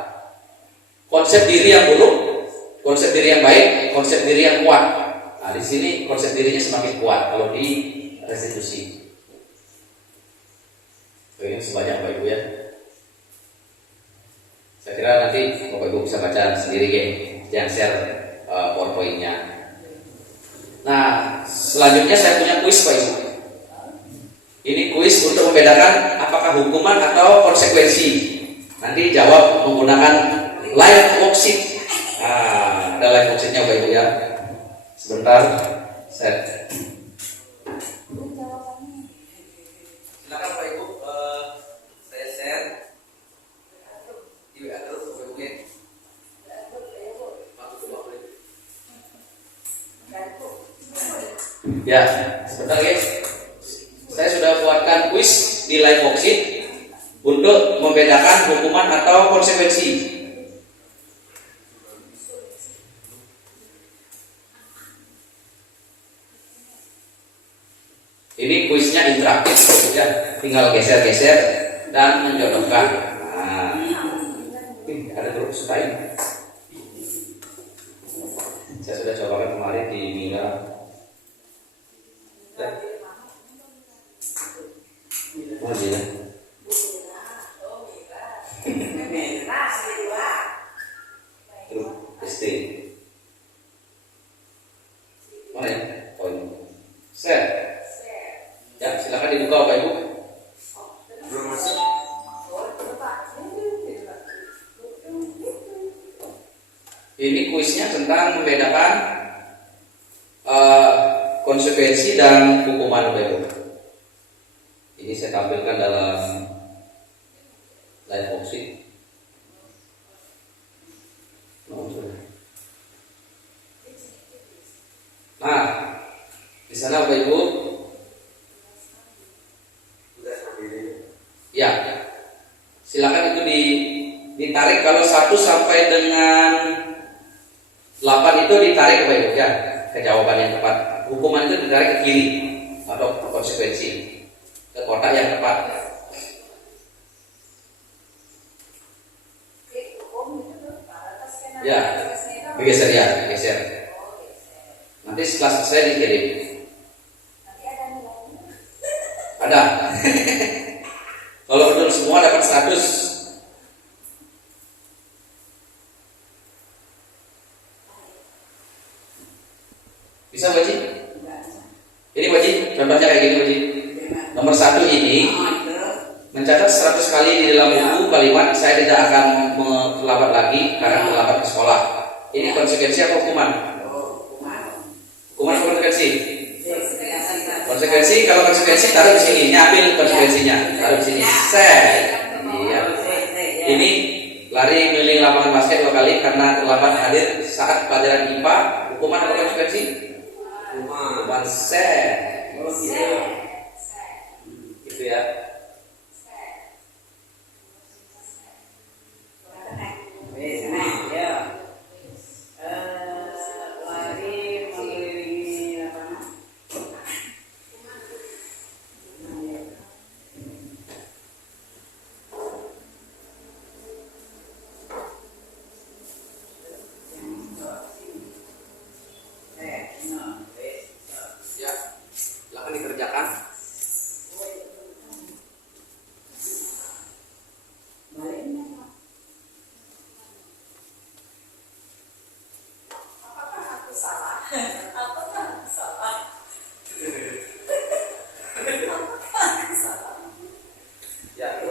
Konsep diri yang buruk, konsep diri yang baik, konsep diri yang kuat. Nah, di sini konsep dirinya semakin kuat kalau di restitusi. Ini sebanyak Bapak Ibu ya. Saya kira nanti Bapak Ibu bisa baca sendiri ya, jangan share PowerPoint-nya. Nah, selanjutnya saya punya kuis Pak Ibu. Ini kuis untuk membedakan apakah hukuman atau konsekuensi. Nanti jawab menggunakan live worksheet. Ada live worksheetnya Pak Ibu ya. Sebentar, saya silakan Pak Ibu, saya share di WA terus Pak Ibu. Ya, sebentar guys. Saya sudah buatkan kuis di live worksheet untuk membedakan hukuman atau konsekuensi. Ini kuisnya interaktif ya, tinggal geser-geser dan menjodohkan. Nah, ada grup sukain. Saya sudah cobakan kemarin di Mila. Oh iya. Grup SD. Mana ya? Oh ini. Share. Ya, silakan dibuka Bapak Ibu. Ini kuisnya tentang membedakan konsekuensi dan hukuman Bapak Ibu. Ini saya tampilkan dalam live worksheet. Nah, di sana Bapak Ibu. Ya, silakan itu ditarik. Kalau 1 sampai dengan 8 itu ditarik Bapak Ibu ya, ke jawaban yang tepat. Hukuman itu ditarik ke kiri atau konsekuensi ke kotak yang tepat. Ya, bergeser ya, bergeser. Nanti setelah selesai dikirim. Ada. Kalau betul semua dapat 100. Bisa Baji? Ini Baji, contohnya kayak gini Baji. Nomor 1 ini mencatat 100 kali di dalam buku kalimat saya tidak akan terlambat lagi karena terlambat ke sekolah. Ini konsekuensi atau hukuman? Hukuman atau konsekuensi? Konsekuensi, kalau konsekuensi taruh di sini, ambil konsekuensinya, taruh di sini. Iya. Ini lari keliling lapangan basket 2 kali karena terlambat hadir saat pelajaran IPA. Hukuman atau konsekuensi? Hukuman set. Gitu ya.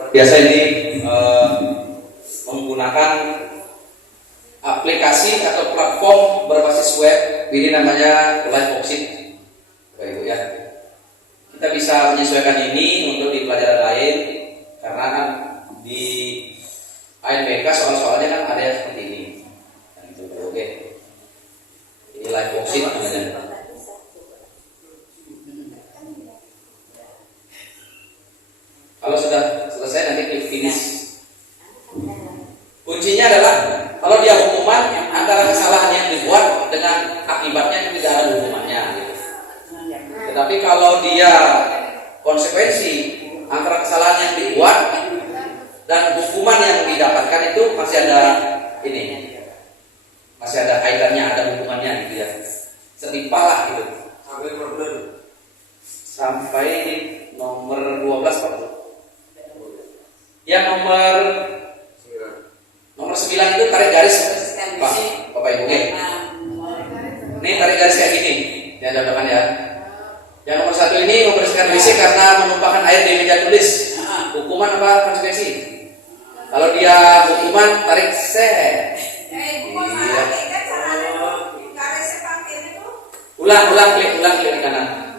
Biasa ini menggunakan aplikasi atau platform berbasis web. Ini namanya live worksheet, Bapak Ibu ya. Kita bisa menyesuaikan ini untuk di pelajaran lain karena kan di ANBK soal-soalnya kan ada yang seperti ini. Itu oke. Ini live worksheet namanya. Kalau sudah selesai nanti klik finish. Kuncinya adalah kalau dia hukuman antara kesalahan yang dibuat dengan akibatnya tidak ada hukumannya. Tetapi kalau dia konsekuensi antara kesalahan yang dibuat dan hukuman yang didapatkan itu masih ada ini, masih ada kaitannya, ada hukumannya gitu ya. Setimpal lah gitu. Sampai nomor 12 Pak. Yang nomor 9 itu tarik garis Pak, Bapak Ibu nih. Ini tarik garis kayak gini. Ya contohkan ya. Yang nomor 1 ini membersihkan WC karena menumpahkan air di meja tulis. Hukuman apa konsekuensi? Kalau dia hukuman tarik set. Iya. Ulang klik di kanan.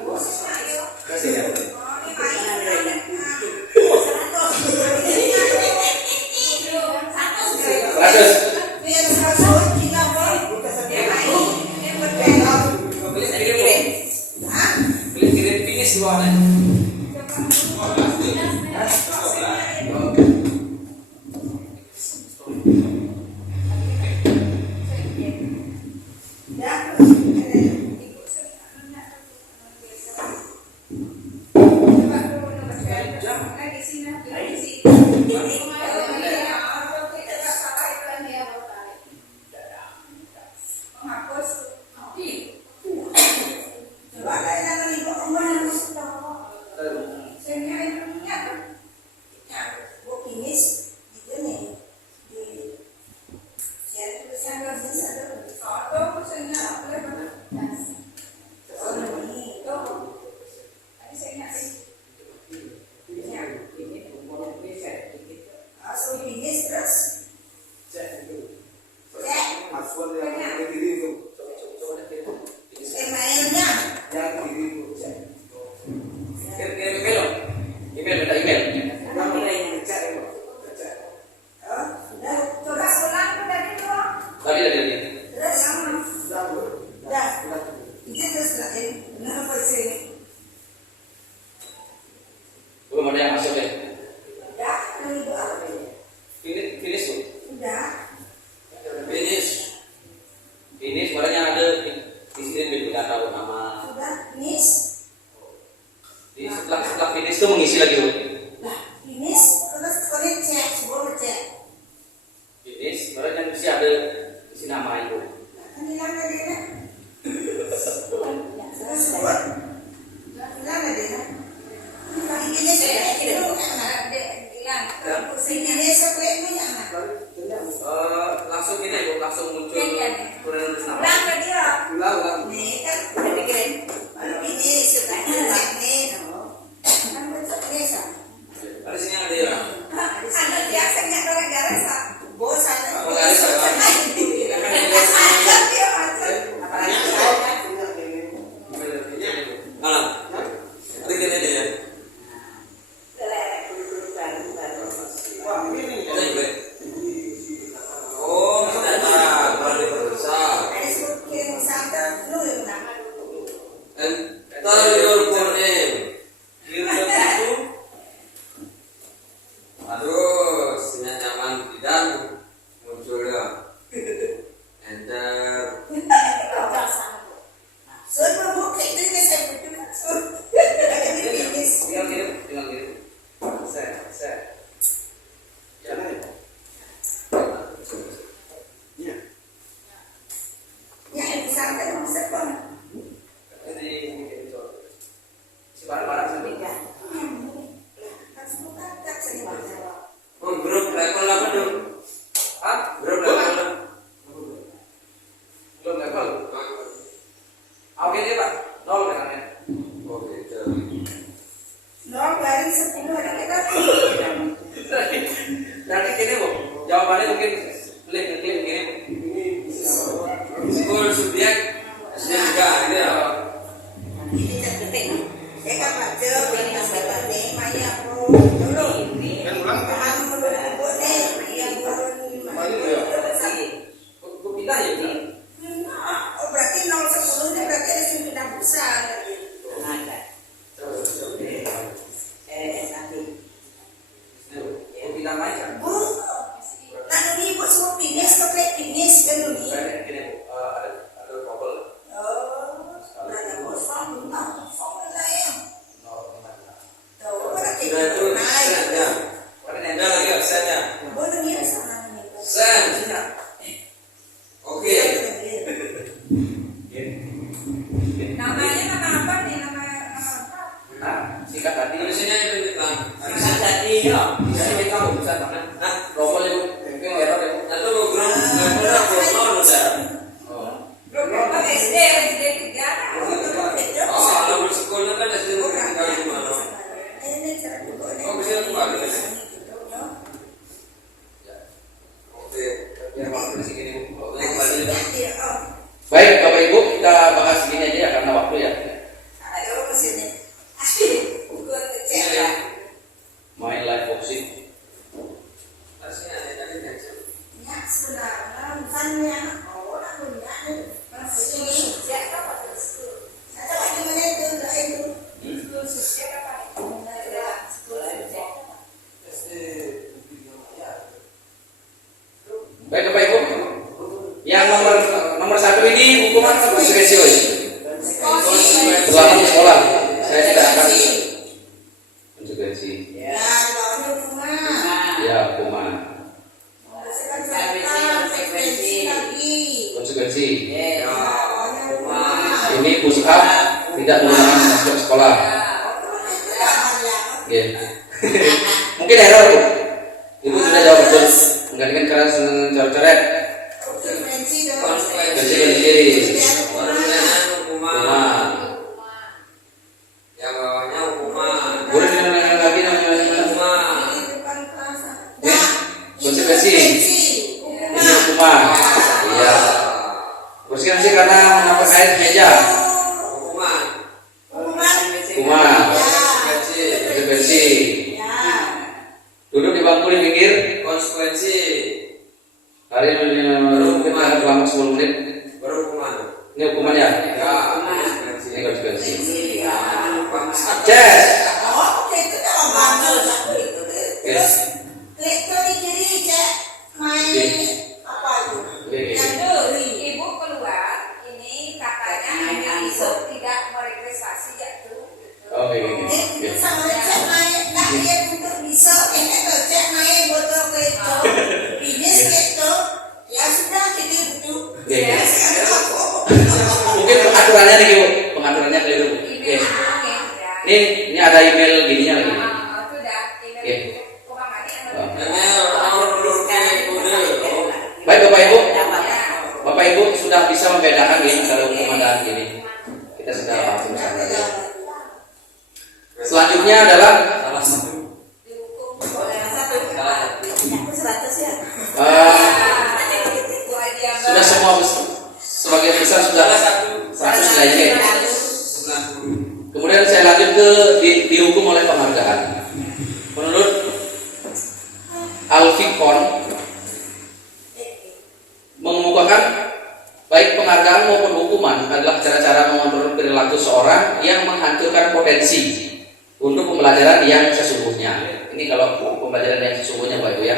Belum ada yang masuk deh. Finish tuh. Finish sebenarnya ada di sini tidak tahu nama. Setelah finish tuh mengisi lagi tuh. Finish sebenarnya mesti ada isi nama itu. Langsung ini bu, langsung muncul tulis nama. Ada sini ada ya. Nanti gini bu, jawabannya mungkin klik gini bu. Skor subjek juga gitu ya. Pindah ya bu. Berarti 0 10 nya berarti ada yang pindah besar. Pindah aja. Bu, tadi ibu semua finish, pakai finish kan dulu. Gini bu, ada trouble. Berada kosong, kosong saya. Tuh, berarti Sudah itu naik. sennya. Ada lagi sennya. Boleh dia sana nih. Sen. Oke. Namanya nama apa nih? Nama apa? Nah, sikat tadi. Tulisannya itu bang. Sikat tadi, ya. Jadi kamu bisa mana? Nah, trouble itu. Mungkin error itu. Nanti mau grup, udah. Berapa SD SD 3? Oh, kalau sekolah kan SD tinggal di mana? Ini cara dulu. Oh, bisa kembali. Oke, biar waktu di sini bu. Baik, Bapak Ibu, kita bahas segini aja ya karena waktu ya. Ada apa sini? Bukan cek. Main live boxing. Ya sebenarnya bukannya orang punya ini sejak apa terus? Ada bagaimana itu itu? Sejak apa? Baik, Bapak Ibu. Yang nomor 1 ini hukuman konsekuensi. Selama di sekolah, saya tidak akan konsekuensi. Ya. Ya. Mungkin error Bu. Ibu sudah jawab betul. Menggantikan cara coret-coret. Konsekuensi. Hukuman. Yang bawahnya hukuman. Boleh dinamakan lagi namanya Hukuman. konsekuensi. Ini hukuman. Iya. Konsekuensi karena menabrak air meja. Hukuman. Hukuman. Konsekuensi. Duduk di bangku di pinggir. Konsekuensi. Hari ini kita selama 10 menit. Berhukuman. Ini hukuman ya. Ya. Ini konsekuensi. Bangsa. Cek. Terus klik di kiri cek main apa itu? Yang duri. Ibu keluar, ini katanya hanya ibu tidak meregistrasi jatuh. Oke. Sama cek main, nak dia untuk bisa cek main botol keco, binis keco, ya sudah kita duduk. Iya. Ya, Mungkin pengaturannya nih Bu. Pengaturannya keliru. Oke. Ini ada email gininya lagi. Oke. Baik Bapak Ibu sudah bisa membedakan ini kalau hukuman dan gini. Kita sudah paham bersama. Selanjutnya adalah Salah satu. sudah semua sebagian besar sudah Salah satu. 100 nilainya. 90. Kemudian saya lanjut ke dihukum oleh penghargaan. Menurut Alfikon mengemukakan baik penghargaan maupun hukuman adalah cara-cara mengontrol perilaku seorang yang menghancurkan potensi untuk pembelajaran yang sesungguhnya. Ini kalau pembelajaran yang sesungguhnya Pak Ibu ya.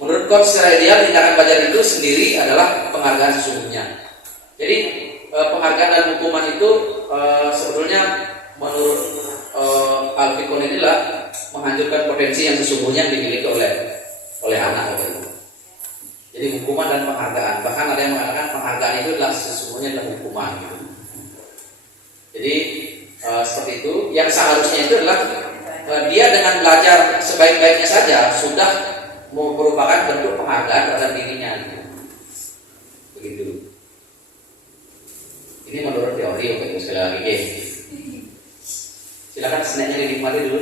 Menurut Kon secara ideal tindakan belajar itu sendiri adalah penghargaan sesungguhnya. Jadi penghargaan dan hukuman itu sebetulnya menurut Alfikon inilah menghancurkan potensi yang sesungguhnya dimiliki oleh anak. Jadi hukuman dan penghargaan, bahkan ada yang mengatakan penghargaan itu adalah sesungguhnya adalah hukuman. Jadi seperti itu. Yang seharusnya itu adalah dia dengan belajar sebaik-baiknya saja sudah merupakan bentuk penghargaan terhadap dirinya. Begitu. Ini menurut teori Bapak sekali lagi. Silakan snacknya dinikmati dulu.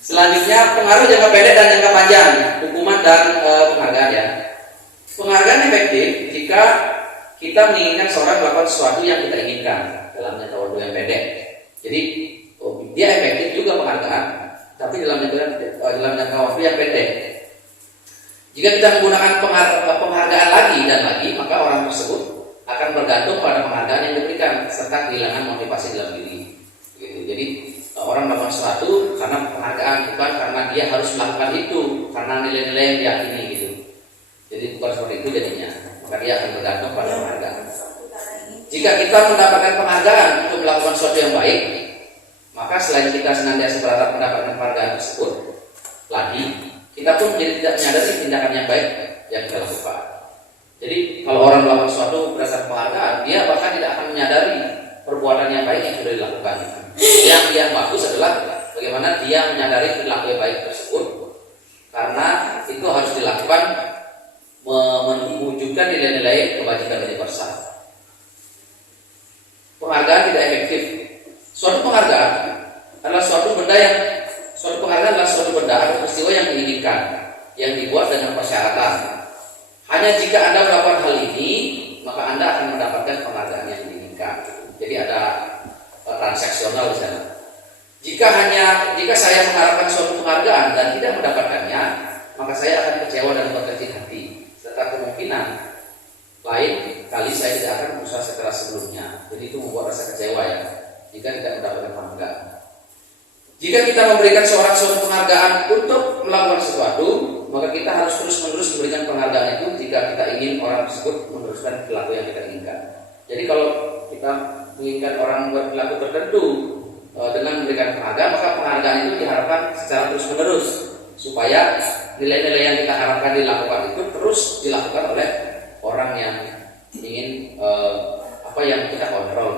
Selanjutnya pengaruh jangka pendek dan jangka panjang, hukuman dan penghargaan ya. Penghargaan efektif jika kita menginginkan seorang melakukan sesuatu yang kita inginkan dalam jangka waktu yang pendek. Jadi dia efektif juga penghargaan, tapi dalam jangka waktu yang pendek. Jika kita menggunakan penghargaan lagi dan lagi, maka orang tersebut akan bergantung pada penghargaan yang diberikan serta kehilangan motivasi dalam diri. Gitu. Jadi orang melakukan sesuatu karena penghargaan, bukan karena dia harus melakukan itu karena nilai-nilai yang diyakini gitu. Jadi bukan seperti itu jadinya, maka dia akan bergantung pada penghargaan. Jika kita mendapatkan penghargaan untuk melakukan sesuatu yang baik, maka selain kita senantiasa berharap mendapatkan penghargaan tersebut, lagi kita pun menjadi tidak menyadari tindakan yang baik yang kita lakukan. Jadi kalau orang melakukan sesuatu berdasarkan penghargaan, dia bahkan tidak akan menyadari perbuatan yang baik yang sudah dilakukan. Yang bagus adalah bagaimana dia menyadari perilaku yang baik tersebut, karena itu harus dilakukan mewujudkan nilai-nilai kebajikan universal. Penghargaan tidak efektif. Suatu penghargaan adalah suatu benda atau peristiwa yang diinginkan, yang dibuat dengan persyaratan. Hanya jika Anda melakukan hal ini, maka Anda akan mendapatkan penghargaan yang diinginkan. Jadi ada transaksional di sana. Jika saya mengharapkan suatu penghargaan dan tidak mendapatkannya, maka saya akan kecewa dan berkecil hati. Serta kemungkinan lain kali saya tidak akan berusaha sekeras sebelumnya. Jadi itu membuat rasa kecewa ya, jika tidak mendapatkan penghargaan. Jika kita memberikan seorang suatu penghargaan untuk melakukan sesuatu, maka kita harus terus-menerus memberikan penghargaan itu jika kita ingin orang tersebut meneruskan perilaku yang kita inginkan. Jadi kalau kita menginginkan orang buat perilaku tertentu dengan memberikan penghargaan, maka penghargaan itu diharapkan secara terus-menerus supaya nilai-nilai yang kita harapkan dilakukan itu terus dilakukan oleh orang yang ingin apa yang kita kontrol.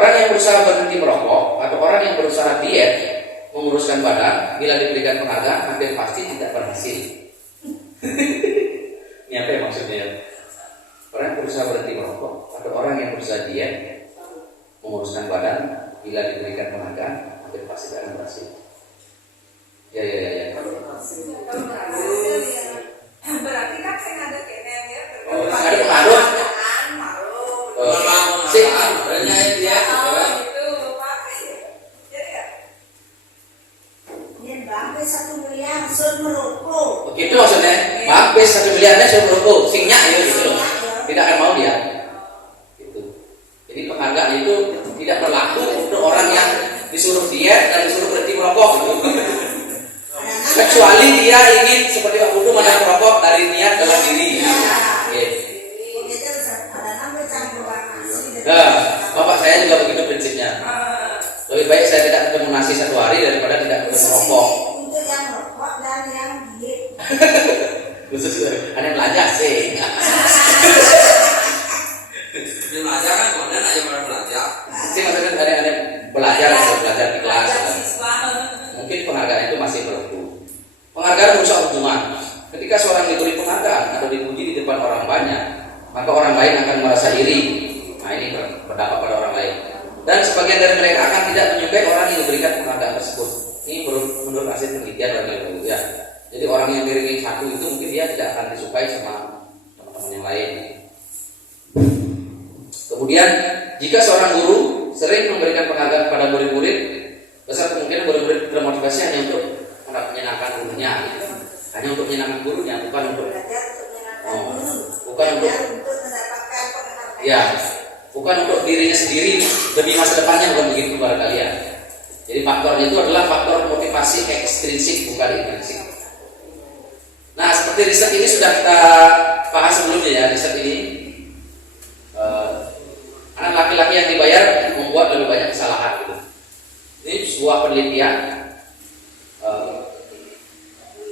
Orang yang berusaha berhenti merokok atau orang yang berusaha diet menguruskan badan, bila diberikan penghargaan hampir pasti tidak berhasil. Ini apa ya maksudnya? Orang yang berusaha berhenti merokok atau orang yang berusaha diet menguruskan badan, bila diberikan penghargaan hampir pasti tidak akan berhasil. Ya. Kalau berhasil ya, berarti kan saya ada kayaknya ya. Oh, ada pengaruh. Sih, adanya dia. Gitu, Pak. Jadi ya. Ini bangke 1 miliar sun merokok. Begitu maksudnya. Habis 1 miliarnya suruh merokok, singnya gitu loh. Tidak akan mau dia. Gitu. Jadi penghargaan itu tidak berlaku untuk orang yang disuruh diet dan disuruh berhenti merokok. Gitu. Kecuali dia ingin seperti Pak Putu menahan merokok dari niat dalam diri. Nah, bapak saya juga begitu prinsipnya. Lebih baik saya tidak ketemu nasi 1 hari daripada tidak ketemu merokok. Untuk yang merokok dan yang diet. Khusus ada yang belajar sih. Dia belajar kan, kemudian aja pada belajar. Sih maksudnya ada belajar di kelas. Siswa. Mungkin penghargaan itu masih berlaku. Penghargaan merusak hubungan. Ketika seorang diberi penghargaan atau dipuji di depan orang banyak, maka orang lain akan merasa iri. Nah ini berdampak pada orang lain. Dan sebagian dari mereka akan tidak menyukai orang yang diberikan penghargaan tersebut. Ini menurut hasil penelitian dari ya. Jadi orang yang diri satu itu mungkin dia tidak akan disukai sama teman-teman yang lain. Kemudian jika seorang guru sering memberikan penghargaan kepada murid-murid, besar kemungkinan murid-murid termotivasi hanya untuk menyenangkan gurunya, gitu. Hanya untuk menyenangkan gurunya, bukan untuk mendapatkan penghargaan. ya, bukan untuk dirinya sendiri demi masa depannya, bukan begitu kepada kalian. Jadi faktornya itu adalah faktor motivasi ekstrinsik, bukan intrinsik. Nah, seperti riset ini sudah kita bahas sebelumnya ya, riset ini anak laki-laki yang dibayar membuat lebih banyak kesalahan gitu. Ini sebuah penelitian.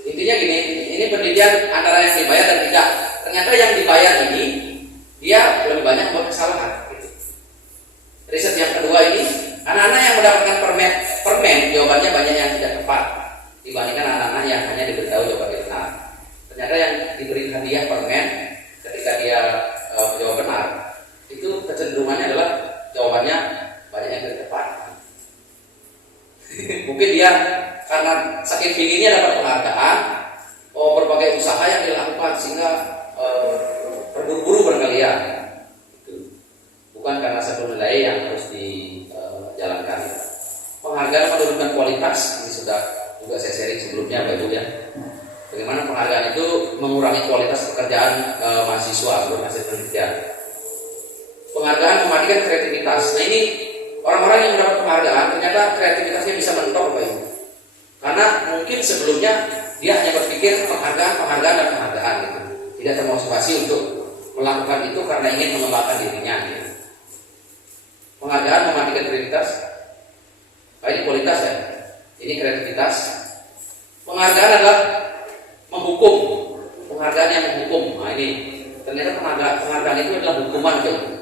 Intinya gini, ini penelitian antara yang dibayar dan tidak. Ternyata yang dibayar ini dia lebih banyak membuat kesalahan gitu. Riset yang kedua ini, anak-anak yang mendapatkan permen jawabannya banyak yang tidak tepat dibandingkan anak-anak yang hanya diberitahu jawabannya benar. Ternyata yang diberi hadiah permen ketika dia jawab benar, itu kecenderungannya adalah jawabannya banyak yang tidak tepat. Mungkin dia karena saking pinginnya dapat penghargaan, berbagai usaha yang dilakukan sehingga terburu-buru barangkali ya. Bukan karena satu nilai yang harus dijalankan. Penghargaan menurunkan kualitas, ini sudah juga saya sharing sebelumnya Bapak Ibu ya. Bagaimana penghargaan itu mengurangi kualitas pekerjaan mahasiswa menurut hasil penelitian. Penghargaan mematikan kreativitas. Nah ini orang-orang yang mendapat penghargaan ternyata kreativitasnya bisa mentok Bapak Ibu. Karena mungkin sebelumnya dia hanya berpikir penghargaan gitu. Tidak termotivasi untuk melakukan itu karena ingin mengembangkan dirinya gitu. Penghargaan mematikan kreativitas. Nah, ini kualitas ya. Ini kreativitas. Penghargaan adalah menghukum. Penghargaan yang menghukum. Nah ini ternyata penghargaan itu adalah hukuman gitu.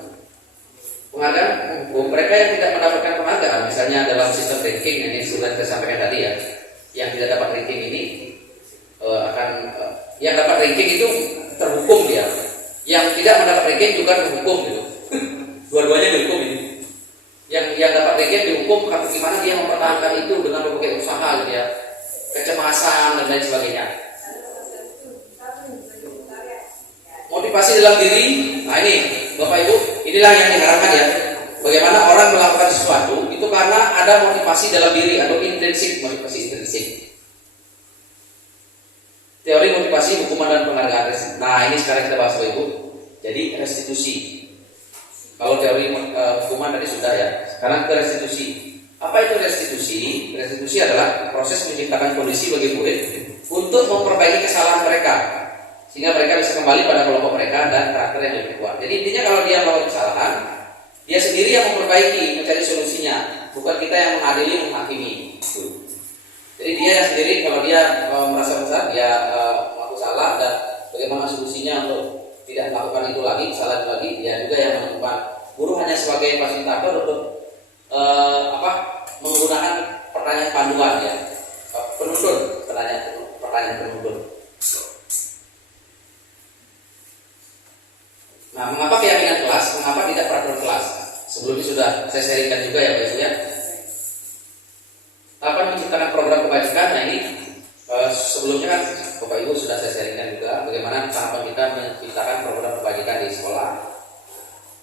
Penghargaan menghukum mereka yang tidak mendapatkan penghargaan, misalnya dalam sistem ranking ini sudah saya sampaikan tadi ya. Yang tidak dapat ranking ini yang dapat ranking itu terhukum dia. Yang tidak mendapat ranking juga terhukum gitu. Dua-duanya dihukum ini. Yang dapat ranking dihukum karena gimana dia mempertahankan itu dengan berbagai usaha gitu ya. Kecemasan dan lain sebagainya. Motivasi dalam diri. Nah ini Bapak Ibu, inilah yang diharapkan ya. Bagaimana orang melakukan sesuatu itu karena ada motivasi dalam diri atau intrinsik, motivasi intrinsik. Teori motivasi, hukuman dan penghargaan. Nah ini sekarang kita bahas Bapak Ibu. Jadi restitusi. Kalau teori hukuman tadi sudah ya. Sekarang ke restitusi. Apa itu restitusi? Restitusi adalah proses menciptakan kondisi bagi murid untuk memperbaiki kesalahan mereka, sehingga mereka bisa kembali pada kelompok mereka dan karakter yang lebih kuat. Jadi intinya kalau dia melakukan kesalahan, dia sendiri yang memperbaiki, mencari solusinya, bukan kita yang mengadili, menghakimi. Jadi dia yang sendiri kalau dia merasa besar, dia mengaku salah dan bagaimana solusinya untuk tidak melakukan itu lagi, kesalahan itu lagi, dia juga yang menentukan. Guru hanya sebagai fasilitator untuk menggunakan pertanyaan panduan ya, penutur, pertanyaan penutur. Nah, mengapa keyakinan kelas? Mengapa tidak peraturan kelas? Sebelumnya sudah saya sharingkan juga ya Pak Ibu ya. Kapan menciptakan program kebajikan? Nah ini sebelumnya kan Bapak Ibu sudah saya sharingkan juga bagaimana tahapan kita menciptakan program kebajikan di sekolah,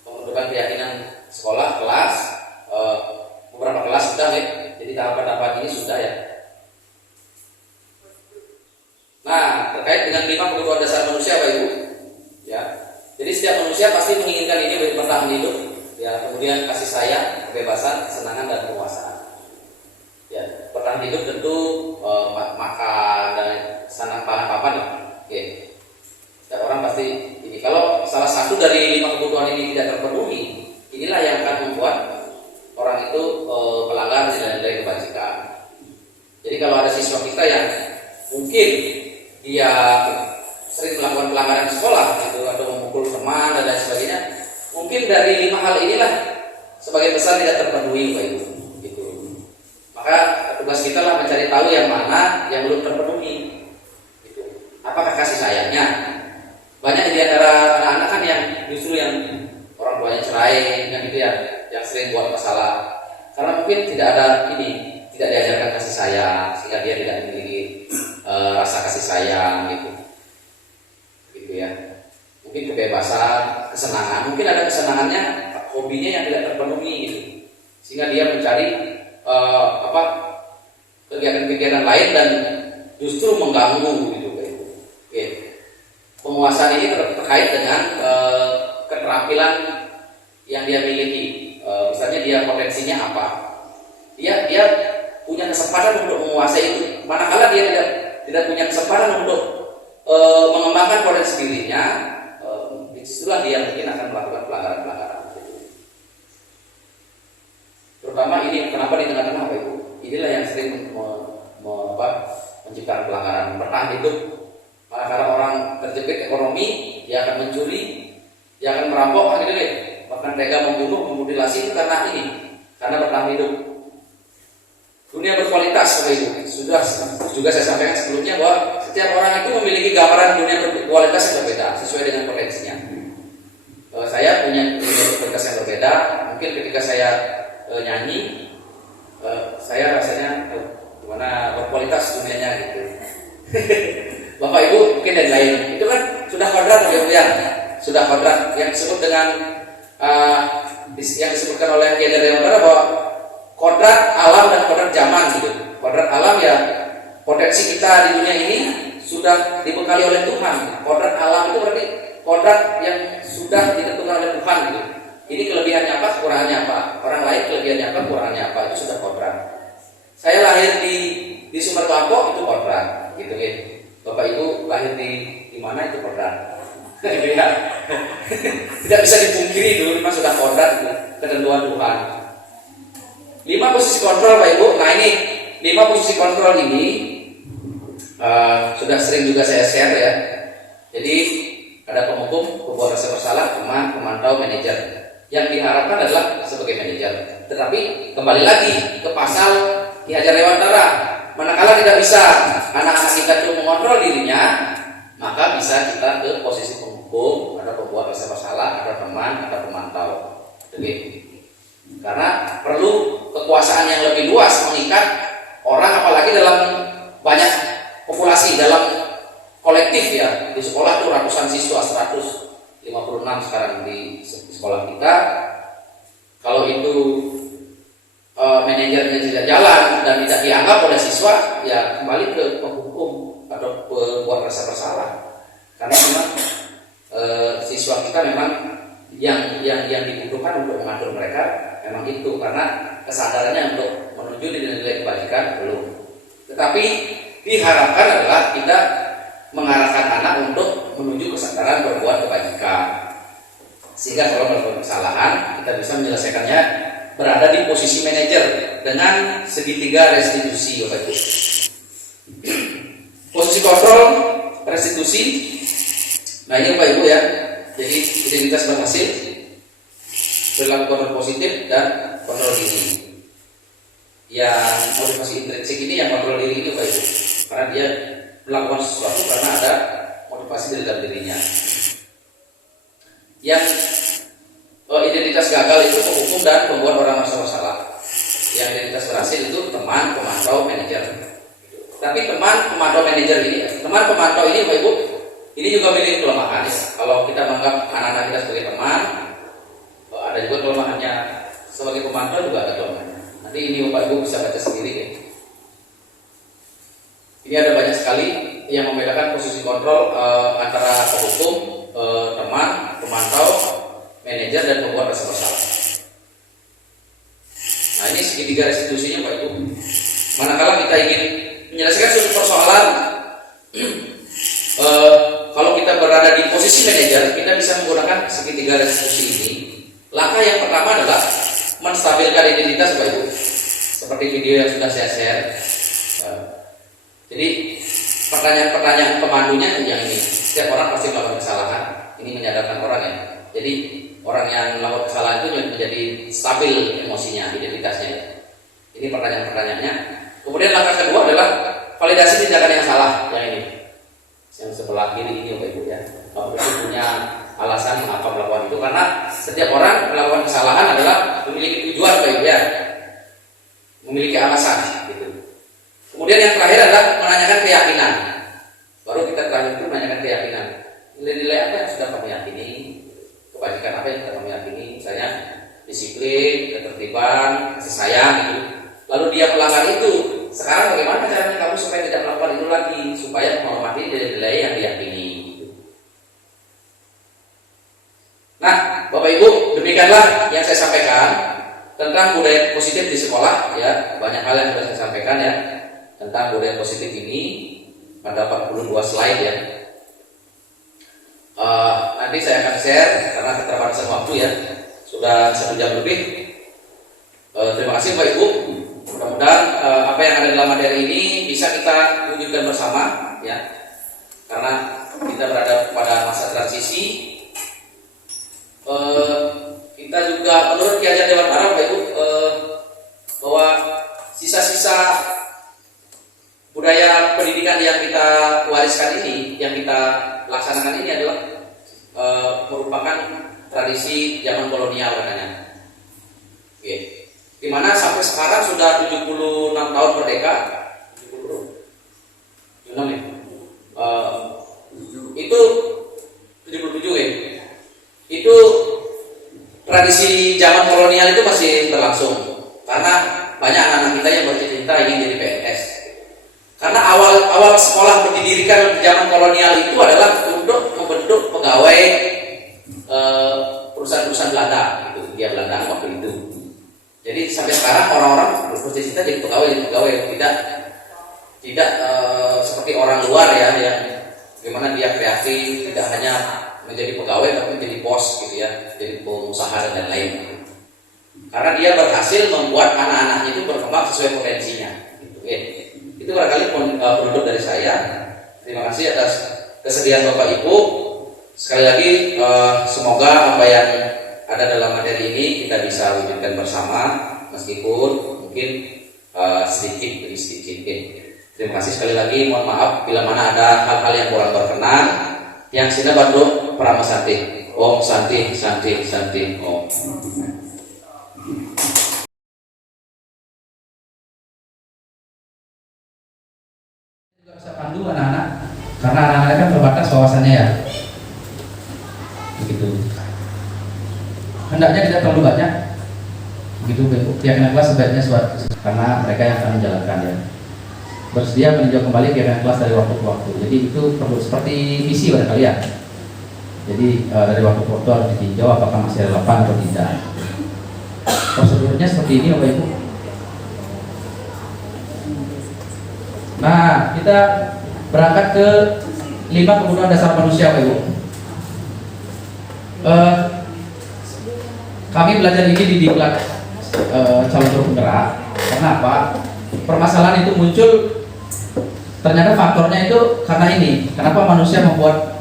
pembentukan keyakinan sekolah, kelas, beberapa kelas sudah ya. Jadi tahapan-tahapan ini sudah ya. Nah, terkait dengan 5 kebutuhan dasar manusia Bapak Ibu ya. Jadi setiap manusia pasti menginginkan ini bertahan hidup ya, kemudian kasih sayang, kebebasan, kesenangan dan kepuasan. Ya, bertahan hidup tentu makan dan sanang pangan papan lah. Oke. Setiap orang pasti ini. Kalau salah satu dari 5 kebutuhan ini tidak terpenuhi, inilah yang akan membuat orang itu melanggar nilai-nilai kebajikan. Jadi kalau ada siswa kita yang mungkin dia sering melakukan pelanggaran di sekolah gitu, atau memukul teman dan lain sebagainya, mungkin dari 5 hal inilah sebagian besar tidak terpenuhi Pak Ibu. Gitu. Maka tugas kita lah mencari tahu yang mana yang belum terpenuhi. Gitu. Apakah kasih sayangnya? Banyak di antara anak-anak kan yang justru yang orang tuanya cerai, kan gitu ya, yang sering buat masalah. Karena mungkin tidak ada tidak diajarkan kasih sayang, sehingga dia tidak memiliki rasa kasih sayang gitu. Ya, mungkin kebebasan, kesenangan, mungkin ada kesenangannya, hobinya yang tidak terpenuhi gitu, sehingga dia mencari kegiatan-kegiatan lain dan justru mengganggu gitu. Oke. Penguasaan ini terkait dengan keterampilan yang dia miliki. Misalnya dia potensinya apa, dia punya kesempatan untuk menguasai itu, manakala dia tidak punya kesempatan untuk mengembangkan potensi dirinya, disitulah dia mungkin akan melakukan pelanggaran-pelanggaran. Terutama ini kenapa di tengah-tengah Pak Ibu? Inilah yang sering menciptakan pelanggaran bertahan hidup. Karena orang terjepit ekonomi, dia akan mencuri, dia akan merampok, gitu deh. Bahkan tega membunuh, memutilasi itu karena bertahan hidup. Dunia berkualitas Bapak Ibu. Sudah juga saya sampaikan sebelumnya bahwa setiap orang itu memiliki gambaran dunia berkualitas yang berbeda sesuai dengan potensinya. Saya punya dunia berkualitas yang berbeda. Mungkin ketika saya nyanyi, saya rasanya gimana berkualitas dunianya gitu. Bapak Ibu mungkin dan lain. Itu kan sudah kodrat ya, sudah kodrat yang disebut dengan yang disebutkan oleh Kiai Dewantara bahwa kodrat alam dan kodrat zaman gitu. Kodrat alam ya potensi kita di dunia ini sudah dibekali oleh Tuhan. Kodrat alam itu berarti kodrat yang sudah ditentukan oleh Tuhan gitu. Ini kelebihannya apa, kekurangannya apa. Orang lain kelebihannya apa, kekurangannya apa, itu sudah kodrat. Saya lahir di Sumber Lampok itu kodrat gitu ya. Bapak Ibu lahir di mana itu kodrat. Tidak bisa dipungkiri itu memang sudah kodrat itu, ketentuan Tuhan. 5 posisi kontrol Pak Ibu. Nah ini 5 posisi kontrol ini sudah sering juga saya share ya. Jadi ada penghukum, pembuat rasa bersalah, teman, pemantau, manajer. Yang diharapkan adalah sebagai manajer. Tetapi kembali lagi ke pasal Ki Hajar Dewantara. Manakala tidak bisa anak-anak kita itu mengontrol dirinya, maka bisa kita ke posisi penghukum, ada pembuat rasa bersalah, ada teman, ada pemantau. Jadi karena perlu kekuasaan yang lebih luas mengikat orang, apalagi dalam banyak populasi, dalam kolektif ya. Di sekolah tuh ratusan siswa, 156 sekarang di sekolah kita. Kalau itu manajernya tidak jalan dan tidak dianggap oleh siswa, ya kembali ke penghukum atau pembuat rasa bersalah. Karena memang siswa kita memang yang dibutuhkan untuk mengatur mereka memang itu, karena kesadarannya untuk menuju nilai-nilai kebajikan belum. Tetapi diharapkan adalah kita mengarahkan anak untuk menuju kesadaran berbuat kebajikan, sehingga kalau melakukan kesalahan kita bisa menyelesaikannya berada di posisi manajer dengan segitiga restitusi. Posisi kontrol, restitusi. Nah ini Bapak Ibu ya. Jadi identitas berhasil, perilaku kontrol positif dan kontrol diri. yang motivasi intrinsik ini, yang kontrol diri itu Pak Ibu, karena dia melakukan sesuatu karena ada motivasi dari dalam dirinya. Yang identitas gagal itu penghukum dan pembuat orang merasa bersalah. Yang identitas berhasil itu teman, pemantau, manajer. Tapi teman, pemantau, manajer ini, teman pemantau ini Pak Ibu, ini juga memiliki kelemahan ya. Kalau kita menganggap anak-anak kita sebagai teman, ada juga kelemahannya. Sebagai pemantau juga ada kelemahannya. Nanti ini Bapak Ibu bisa baca sendiri ya. Ini ada banyak sekali yang membedakan posisi kontrol antara penghukum, teman, pemantau, manajer, dan pembuat rasa bersalah. Nah ini segitiga restitusinya Pak Ibu. Manakala kita ingin menyelesaikan suatu persoalan, kalau kita berada di posisi manajer, kita bisa menggunakan segitiga restitusi ini. Langkah yang pertama adalah menstabilkan identitas Pak Ibu. Seperti video yang sudah saya share. Jadi pertanyaan-pertanyaan pemandunya yang ini. Setiap orang pasti melakukan kesalahan. Ini menyadarkan orang ya. Jadi orang yang melakukan kesalahan itu menjadi stabil emosinya, identitasnya. Ini pertanyaan-pertanyaannya. Kemudian langkah kedua adalah validasi tindakan yang salah. Yang ini, yang sebelah kiri ini Bapak Ibu ya. Bapak Ibu punya alasan mengapa melakukan itu, karena setiap orang melakukan kesalahan adalah memiliki tujuan Bapak Ibu ya, memiliki alasan gitu. Kemudian yang terakhir adalah menanyakan keyakinan. Baru kita terakhir itu menanyakan keyakinan. Nilai-nilai apa yang sudah kamu yakini? Kebajikan apa yang sudah kamu yakini? Misalnya disiplin, ketertiban, kasih sayang gitu. Lalu dia melanggar itu. Sekarang bagaimana caranya kamu supaya tidak melakukan itu lagi, supaya menghormati nilai-nilai yang diyakini gitu. Nah, Bapak Ibu, demikianlah yang saya sampaikan tentang budaya positif di sekolah ya. Banyak hal yang sudah saya sampaikan ya tentang budaya positif ini pada 42 slide ya. Nanti saya akan share karena keterbatasan waktu ya. Sudah 1 jam lebih. Terima kasih Pak Ibu. Mudah-mudahan apa yang ada dalam materi ini bisa kita wujudkan bersama ya. Karena kita berada pada masa transisi. Kita juga menurut Ki Hajar Dewantara Pak Ibu bahwa sisa-sisa budaya pendidikan yang kita wariskan ini, yang kita laksanakan ini adalah merupakan tradisi zaman kolonial katanya. Oke. Di mana sampai sekarang sudah 76 tahun merdeka. 76 ya. Itu 77 ya. Itu tradisi zaman kolonial itu masih berlangsung. Karena banyak anak-anak kita yang bercita-cita ingin jadi PNS. Karena awal sekolah didirikan di zaman kolonial itu adalah untuk membentuk pegawai perusahaan-perusahaan Belanda, gitu, Hindia Belanda waktu itu. Jadi sampai sekarang orang-orang bercita-cita jadi pegawai, tidak seperti orang luar ya, yang bagaimana dia kreatif, tidak hanya menjadi pegawai tapi menjadi bos gitu ya, jadi pengusaha dan lain-lain. Karena dia berhasil membuat anak-anaknya itu berkembang sesuai potensinya. Gitu, ya. Itu barangkali penutup dari saya. Terima kasih atas kesediaan Bapak Ibu. Sekali lagi semoga apa yang ada dalam materi ini kita bisa wujudkan bersama, meskipun mungkin sedikit demi sedikit. Terima kasih sekali lagi. Mohon maaf bila mana ada hal-hal yang kurang berkenan. Yang sini bantu Prama Santi. Om Santi, Santi, Santi. Om. Bisa pandu anak-anak, karena anak-anak kan terbatas wawasannya ya, begitu. Hendaknya tidak terlalu banyak, begitu. Keyakinan kelas sebaiknya suatu, karena mereka yang akan menjalankan ya. Bersedia meninjau kembali keyakinan kelas dari waktu ke waktu. Jadi itu perlu seperti misi barangkali ya. Jadi dari waktu ke waktu harus ditinjau apakah masih relevan atau tidak. Prosedurnya seperti ini Bapak Ibu. Nah, kita berangkat ke 5 kebutuhan dasar manusia, Pak Ibu. Kami belajar ini di diklat calon guru penggerak. Kenapa? Permasalahan itu muncul. Ternyata faktornya itu karena ini. Kenapa manusia membuat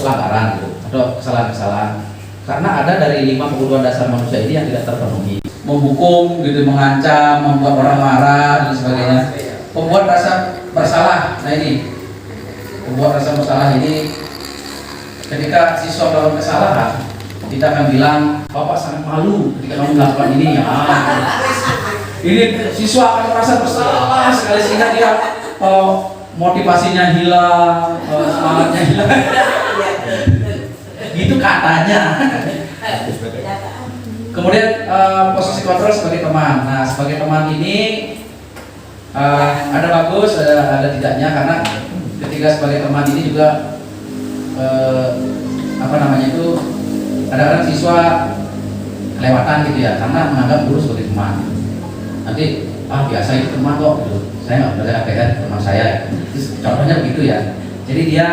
pelanggaran gitu, atau kesalahan-kesalahan? Karena ada dari 5 kebutuhan dasar manusia ini yang tidak terpenuhi. Menghukum, gitu, mengancam, membuat orang marah dan sebagainya. Membuat rasa bersalah. Nah ini, membuat rasa bersalah ini ketika siswa melakukan kesalahan, kita akan bilang, Bapak sangat malu ketika kamu melakukan ini. Ya, ini siswa akan merasa bersalah sekali sehingga dia motivasinya hilang, semangatnya hilang. Gitu katanya. Kemudian posisi kontrol sebagai teman. Nah, sebagai teman ini ada bagus, ada tidaknya, karena ketika sebagai teman ini juga kadang-kadang siswa kelewatan gitu ya, karena menganggap guru sebagai teman. Nanti biasa itu teman kok, gitu. Saya nggak belajar APR teman saya. Contohnya begitu ya. Jadi dia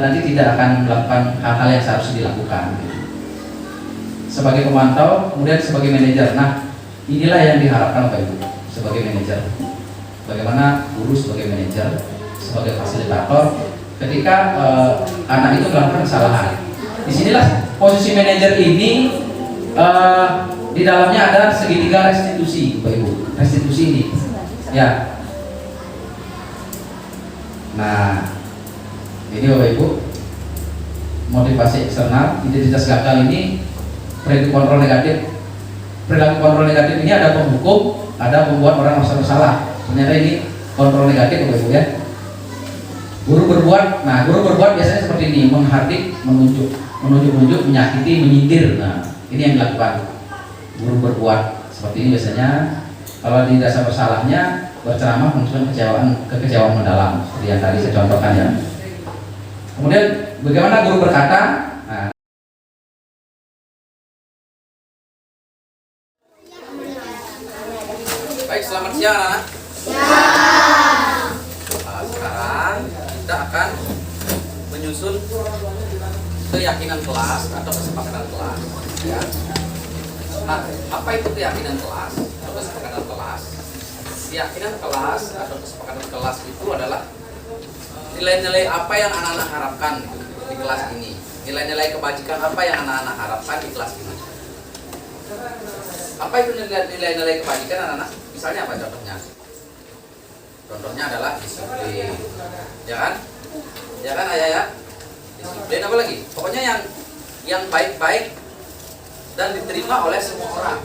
nanti tidak akan melakukan hal-hal yang seharusnya dilakukan. Sebagai pemantau, kemudian sebagai manajer. Nah, inilah yang diharapkan Bapak Ibu sebagai manajer. Bagaimana guru sebagai manajer, sebagai fasilitator, ketika anak itu melakukan kesalahan. Disinilah posisi manajer ini di dalamnya ada segitiga restitusi, Bapak Ibu. Restitusi ini, ya. Nah, ini Bapak Ibu, motivasi eksternal, identitas gagal ini. Perilaku kontrol negatif. Perilaku kontrol negatif ini ada penghukum, ada membuat orang merasa bersalah. Ternyata ini kontrol negatif, Bapak Ibu ya. Guru berbuat biasanya seperti ini, menghardik, menunjuk, menyakiti, menyindir. Nah, ini yang dilakukan. Guru berbuat seperti ini biasanya. Kalau di dasar bersalahnya, berceramah menunjukkan kekecewaan mendalam, seperti yang tadi saya contohkan ya. Kemudian bagaimana guru berkata? Nah, baik, selamat siang anak-anak. Sekarang kita akan menyusun keyakinan kelas atau kesepakatan kelas. Ya. Nah, apa itu keyakinan kelas atau kesepakatan kelas? Keyakinan kelas atau kesepakatan kelas itu adalah nilai-nilai apa yang anak-anak harapkan di kelas ini. Nilai-nilai kebajikan apa yang anak-anak harapkan di kelas ini. Apa itu nilai-nilai kebajikan anak-anak? Misalnya apa contohnya? Contohnya adalah disiplin, ya kan? Ya kan ayah ya? Disiplin apa lagi? Pokoknya yang baik-baik dan diterima oleh semua orang.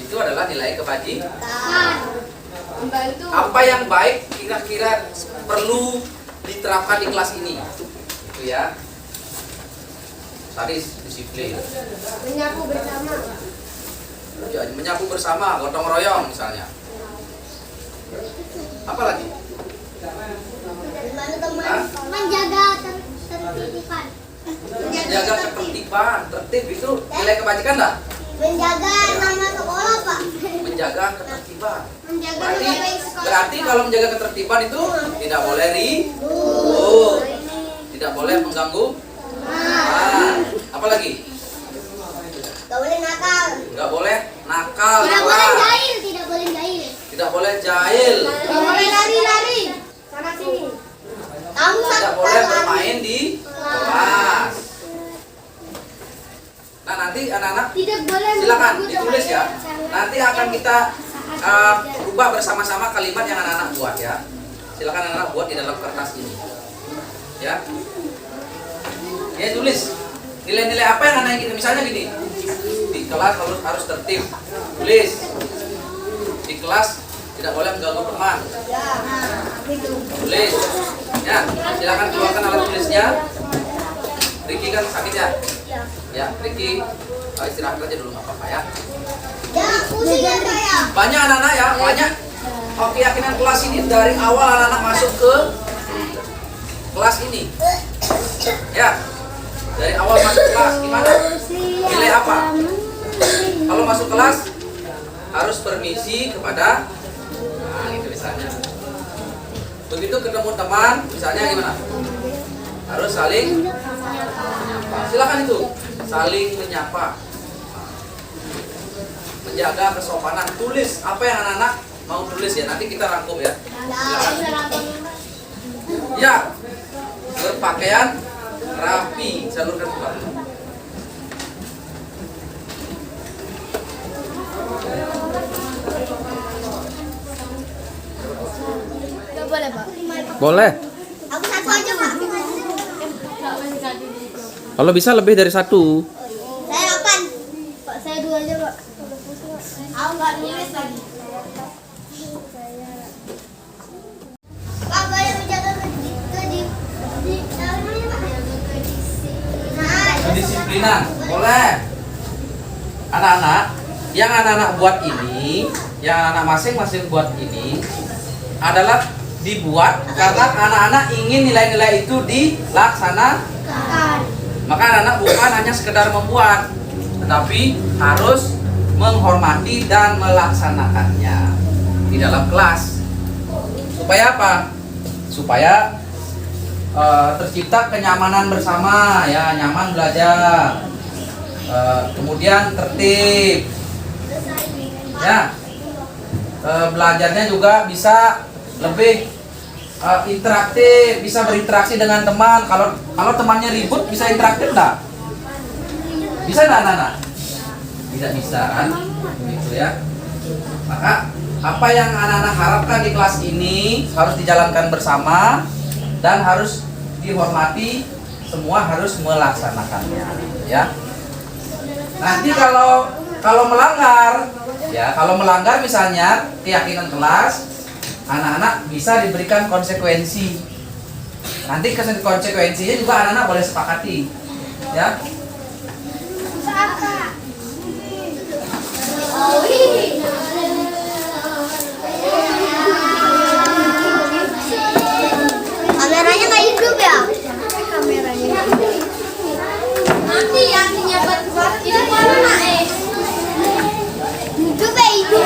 Itu adalah nilai kebajikan. Apa yang baik kira-kira perlu diterapkan di kelas ini? Itu ya. Tadi disiplin. Menyapu bersama, gotong royong misalnya. Apa lagi? Menjaga ketertiban. Menjaga ketertiban, tertib itu nilai kebajikan dah. Menjaga nama sekolah, Pak. Menjaga ketertiban. Menjaga nama baik sekolah. Berarti kalau menjaga ketertiban itu tidak boleh ribut, tidak boleh mengganggu. Apa lagi? Gak boleh nakal. Nggak boleh nakal. Tidak boleh jahil, tidak boleh jahil. Tidak boleh jahil. Tidak boleh lari-lari. Sana sini. Kamu Tidak boleh bermain di kelas. Nah, nanti anak-anak Tidak boleh silakan mengganggu ditulis ya. teman. Nanti akan kita rubah bersama-sama kalimat yang anak-anak buat ya. Silakan anak-anak buat di dalam kertas ini. Ya. Ya, tulis. Nilai-nilai apa yang anak ingin, misalnya gini. Di kelas harus tertib. Tulis. Di kelas tidak boleh mengganggu teman. Tulis. Ya, silakan keluarkan alat tulisnya. Riki kan sakit ya? Ya, Riki istirahat aja dulu nggak apa-apa ya. Ya, pusing ya saya. Banyak anak-anak ya, banyak keyakinan kelas ini dari awal anak-anak masuk ke kelas ini. Ya, dari awal masuk kelas gimana? Nilai apa? Kalau masuk kelas harus permisi kepada, nah itu misalnya. Begitu ketemu teman, misalnya gimana? Harus saling menyapa. Silakan itu, saling menyapa. Menjaga kesopanan. Tulis apa yang anak-anak mau tulis ya. Nanti kita rangkum ya. Silakan. Ya, berpakaian rapi. Salurkan keluar. Boleh. Aku satu aja, Pak. Kalau bisa lebih dari satu. Saya 8. Pak, saya 2 aja, Pak. Aku nggak nulis lagi. Pak, boleh menjaga Kedisiplinan. Boleh. Anak-anak, yang anak-anak buat ini, yang anak-anak masing-masing buat ini adalah dibuat karena anak-anak ingin nilai-nilai itu dilaksanakan. Maka anak-anak bukan hanya sekedar membuat, tetapi harus menghormati dan melaksanakannya di dalam kelas. Supaya apa? Supaya tercipta kenyamanan bersama, ya, nyaman belajar. Kemudian tertib, ya. Belajarnya juga bisa lebih interaktif, bisa berinteraksi dengan teman. Kalau temannya ribut, bisa interaktif enggak? Bisa enggak, anak-anak? Tidak bisa kan? Gitu ya. Maka apa yang anak-anak harapkan di kelas ini harus dijalankan bersama dan harus dihormati, semua harus melaksanakannya, ya. Nanti kalau melanggar, ya, kalau melanggar misalnya keyakinan kelas, anak-anak bisa diberikan konsekuensi. Nanti konsekuensinya juga anak-anak boleh sepakati, ya. Kameranya nggak hidup ya? Kameranya. Nanti yang nyebat itu mana hidup ya hidup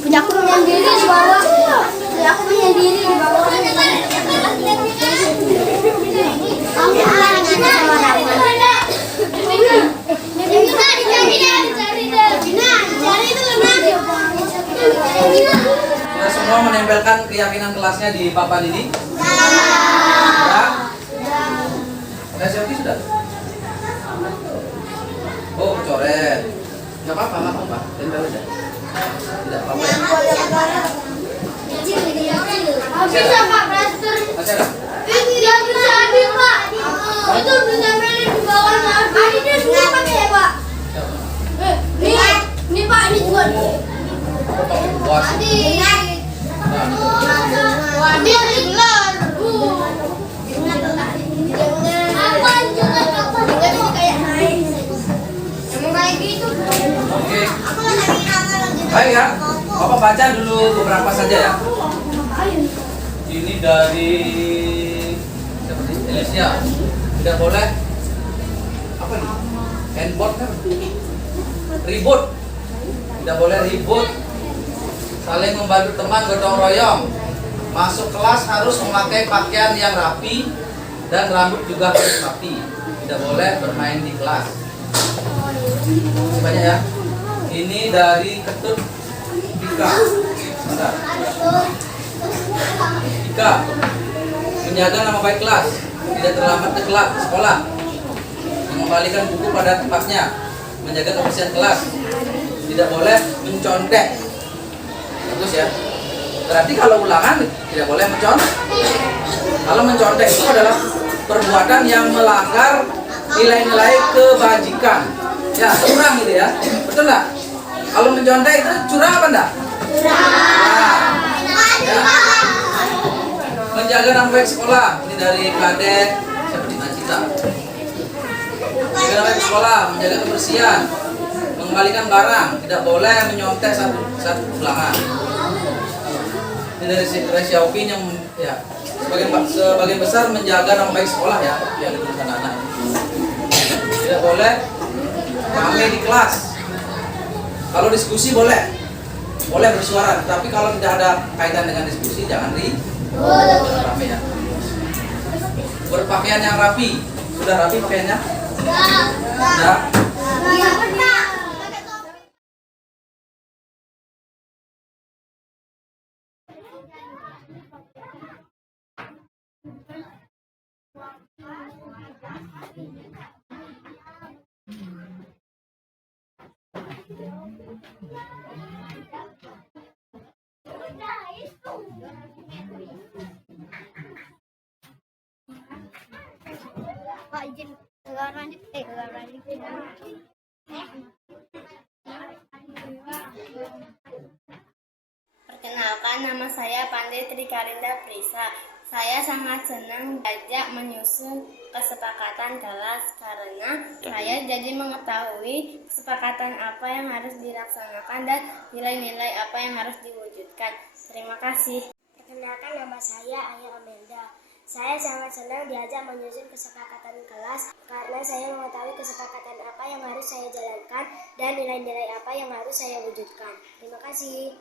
punya aku menyendiri di bawah. Punya aku menyendiri di bawah. Kamu anak sama Sudah semua menempelkan keyakinan kelasnya di papan ini? Ya. Udah siap sudah? Oh, coret. Nggak apa-apa, nggak apa-apa. Tempel aja. Tidak apa-apa ya. Bisa Pak plaster. Masih ada? Iya bisa ada Pak. Itu ditempelin di bawah. Adiknya semua pakai ya Pak. Ini Pak ini juga. Puas. Adik. Adik digelar. Apa juga kapan? Enggak kayak naik. Emang kayak gitu. Oke. Aku lagi nama lagi. Baik ya. Bapak baca dulu beberapa saja ya. Ini dari seperti Elisia. Tidak boleh apa nih? Handboard kan? Ribut. Tidak boleh ribut. Saling membantu teman, gotong royong. Masuk kelas harus memakai pakaian yang rapi dan rambut juga harus rapi. Tidak boleh bermain di kelas. Banyak ya. Ini dari Ketut Dika. Bentar. Dika, menjaga nama baik kelas, tidak terlambat ke kelas sekolah, mengembalikan buku pada tempatnya, menjaga kebersihan kelas, tidak boleh mencontek. Bagus ya. Berarti kalau ulangan tidak boleh mencontek. Kalau mencontek itu adalah perbuatan yang melanggar nilai-nilai kebajikan. Ya, curang gitu ya. Betul nggak? Kalau mencontek itu curang apa enggak? Curang. Ya. Menjaga nama baik sekolah. Ini dari Kadek seperti Nacita. Menjaga nama baik sekolah, menjaga kebersihan, mengembalikan barang, tidak boleh menyontek saat ulangan. Ini dari Xiaopin yang ya sebagian besar menjaga nama baik sekolah ya, yang dituliskan anak. Tidak boleh rame di kelas. Kalau diskusi boleh bersuara, tapi kalau tidak ada kaitan dengan diskusi jangan rame ya. Berpakaian yang rapi. Sudah rapi pakaiannya? Sudah. Perkenalkan, nama saya Pandey Trikarinda Prisa. Saya sangat senang diajak menyusun kesepakatan kelas karena saya jadi mengetahui kesepakatan apa yang harus dilaksanakan dan nilai-nilai apa yang harus diwujudkan. Terima kasih. Perkenalkan, nama saya Aya Amanda. Saya sangat senang diajak menyusun kesepakatan kelas karena saya mengetahui kesepakatan apa yang harus saya jalankan dan nilai-nilai apa yang harus saya wujudkan. Terima kasih.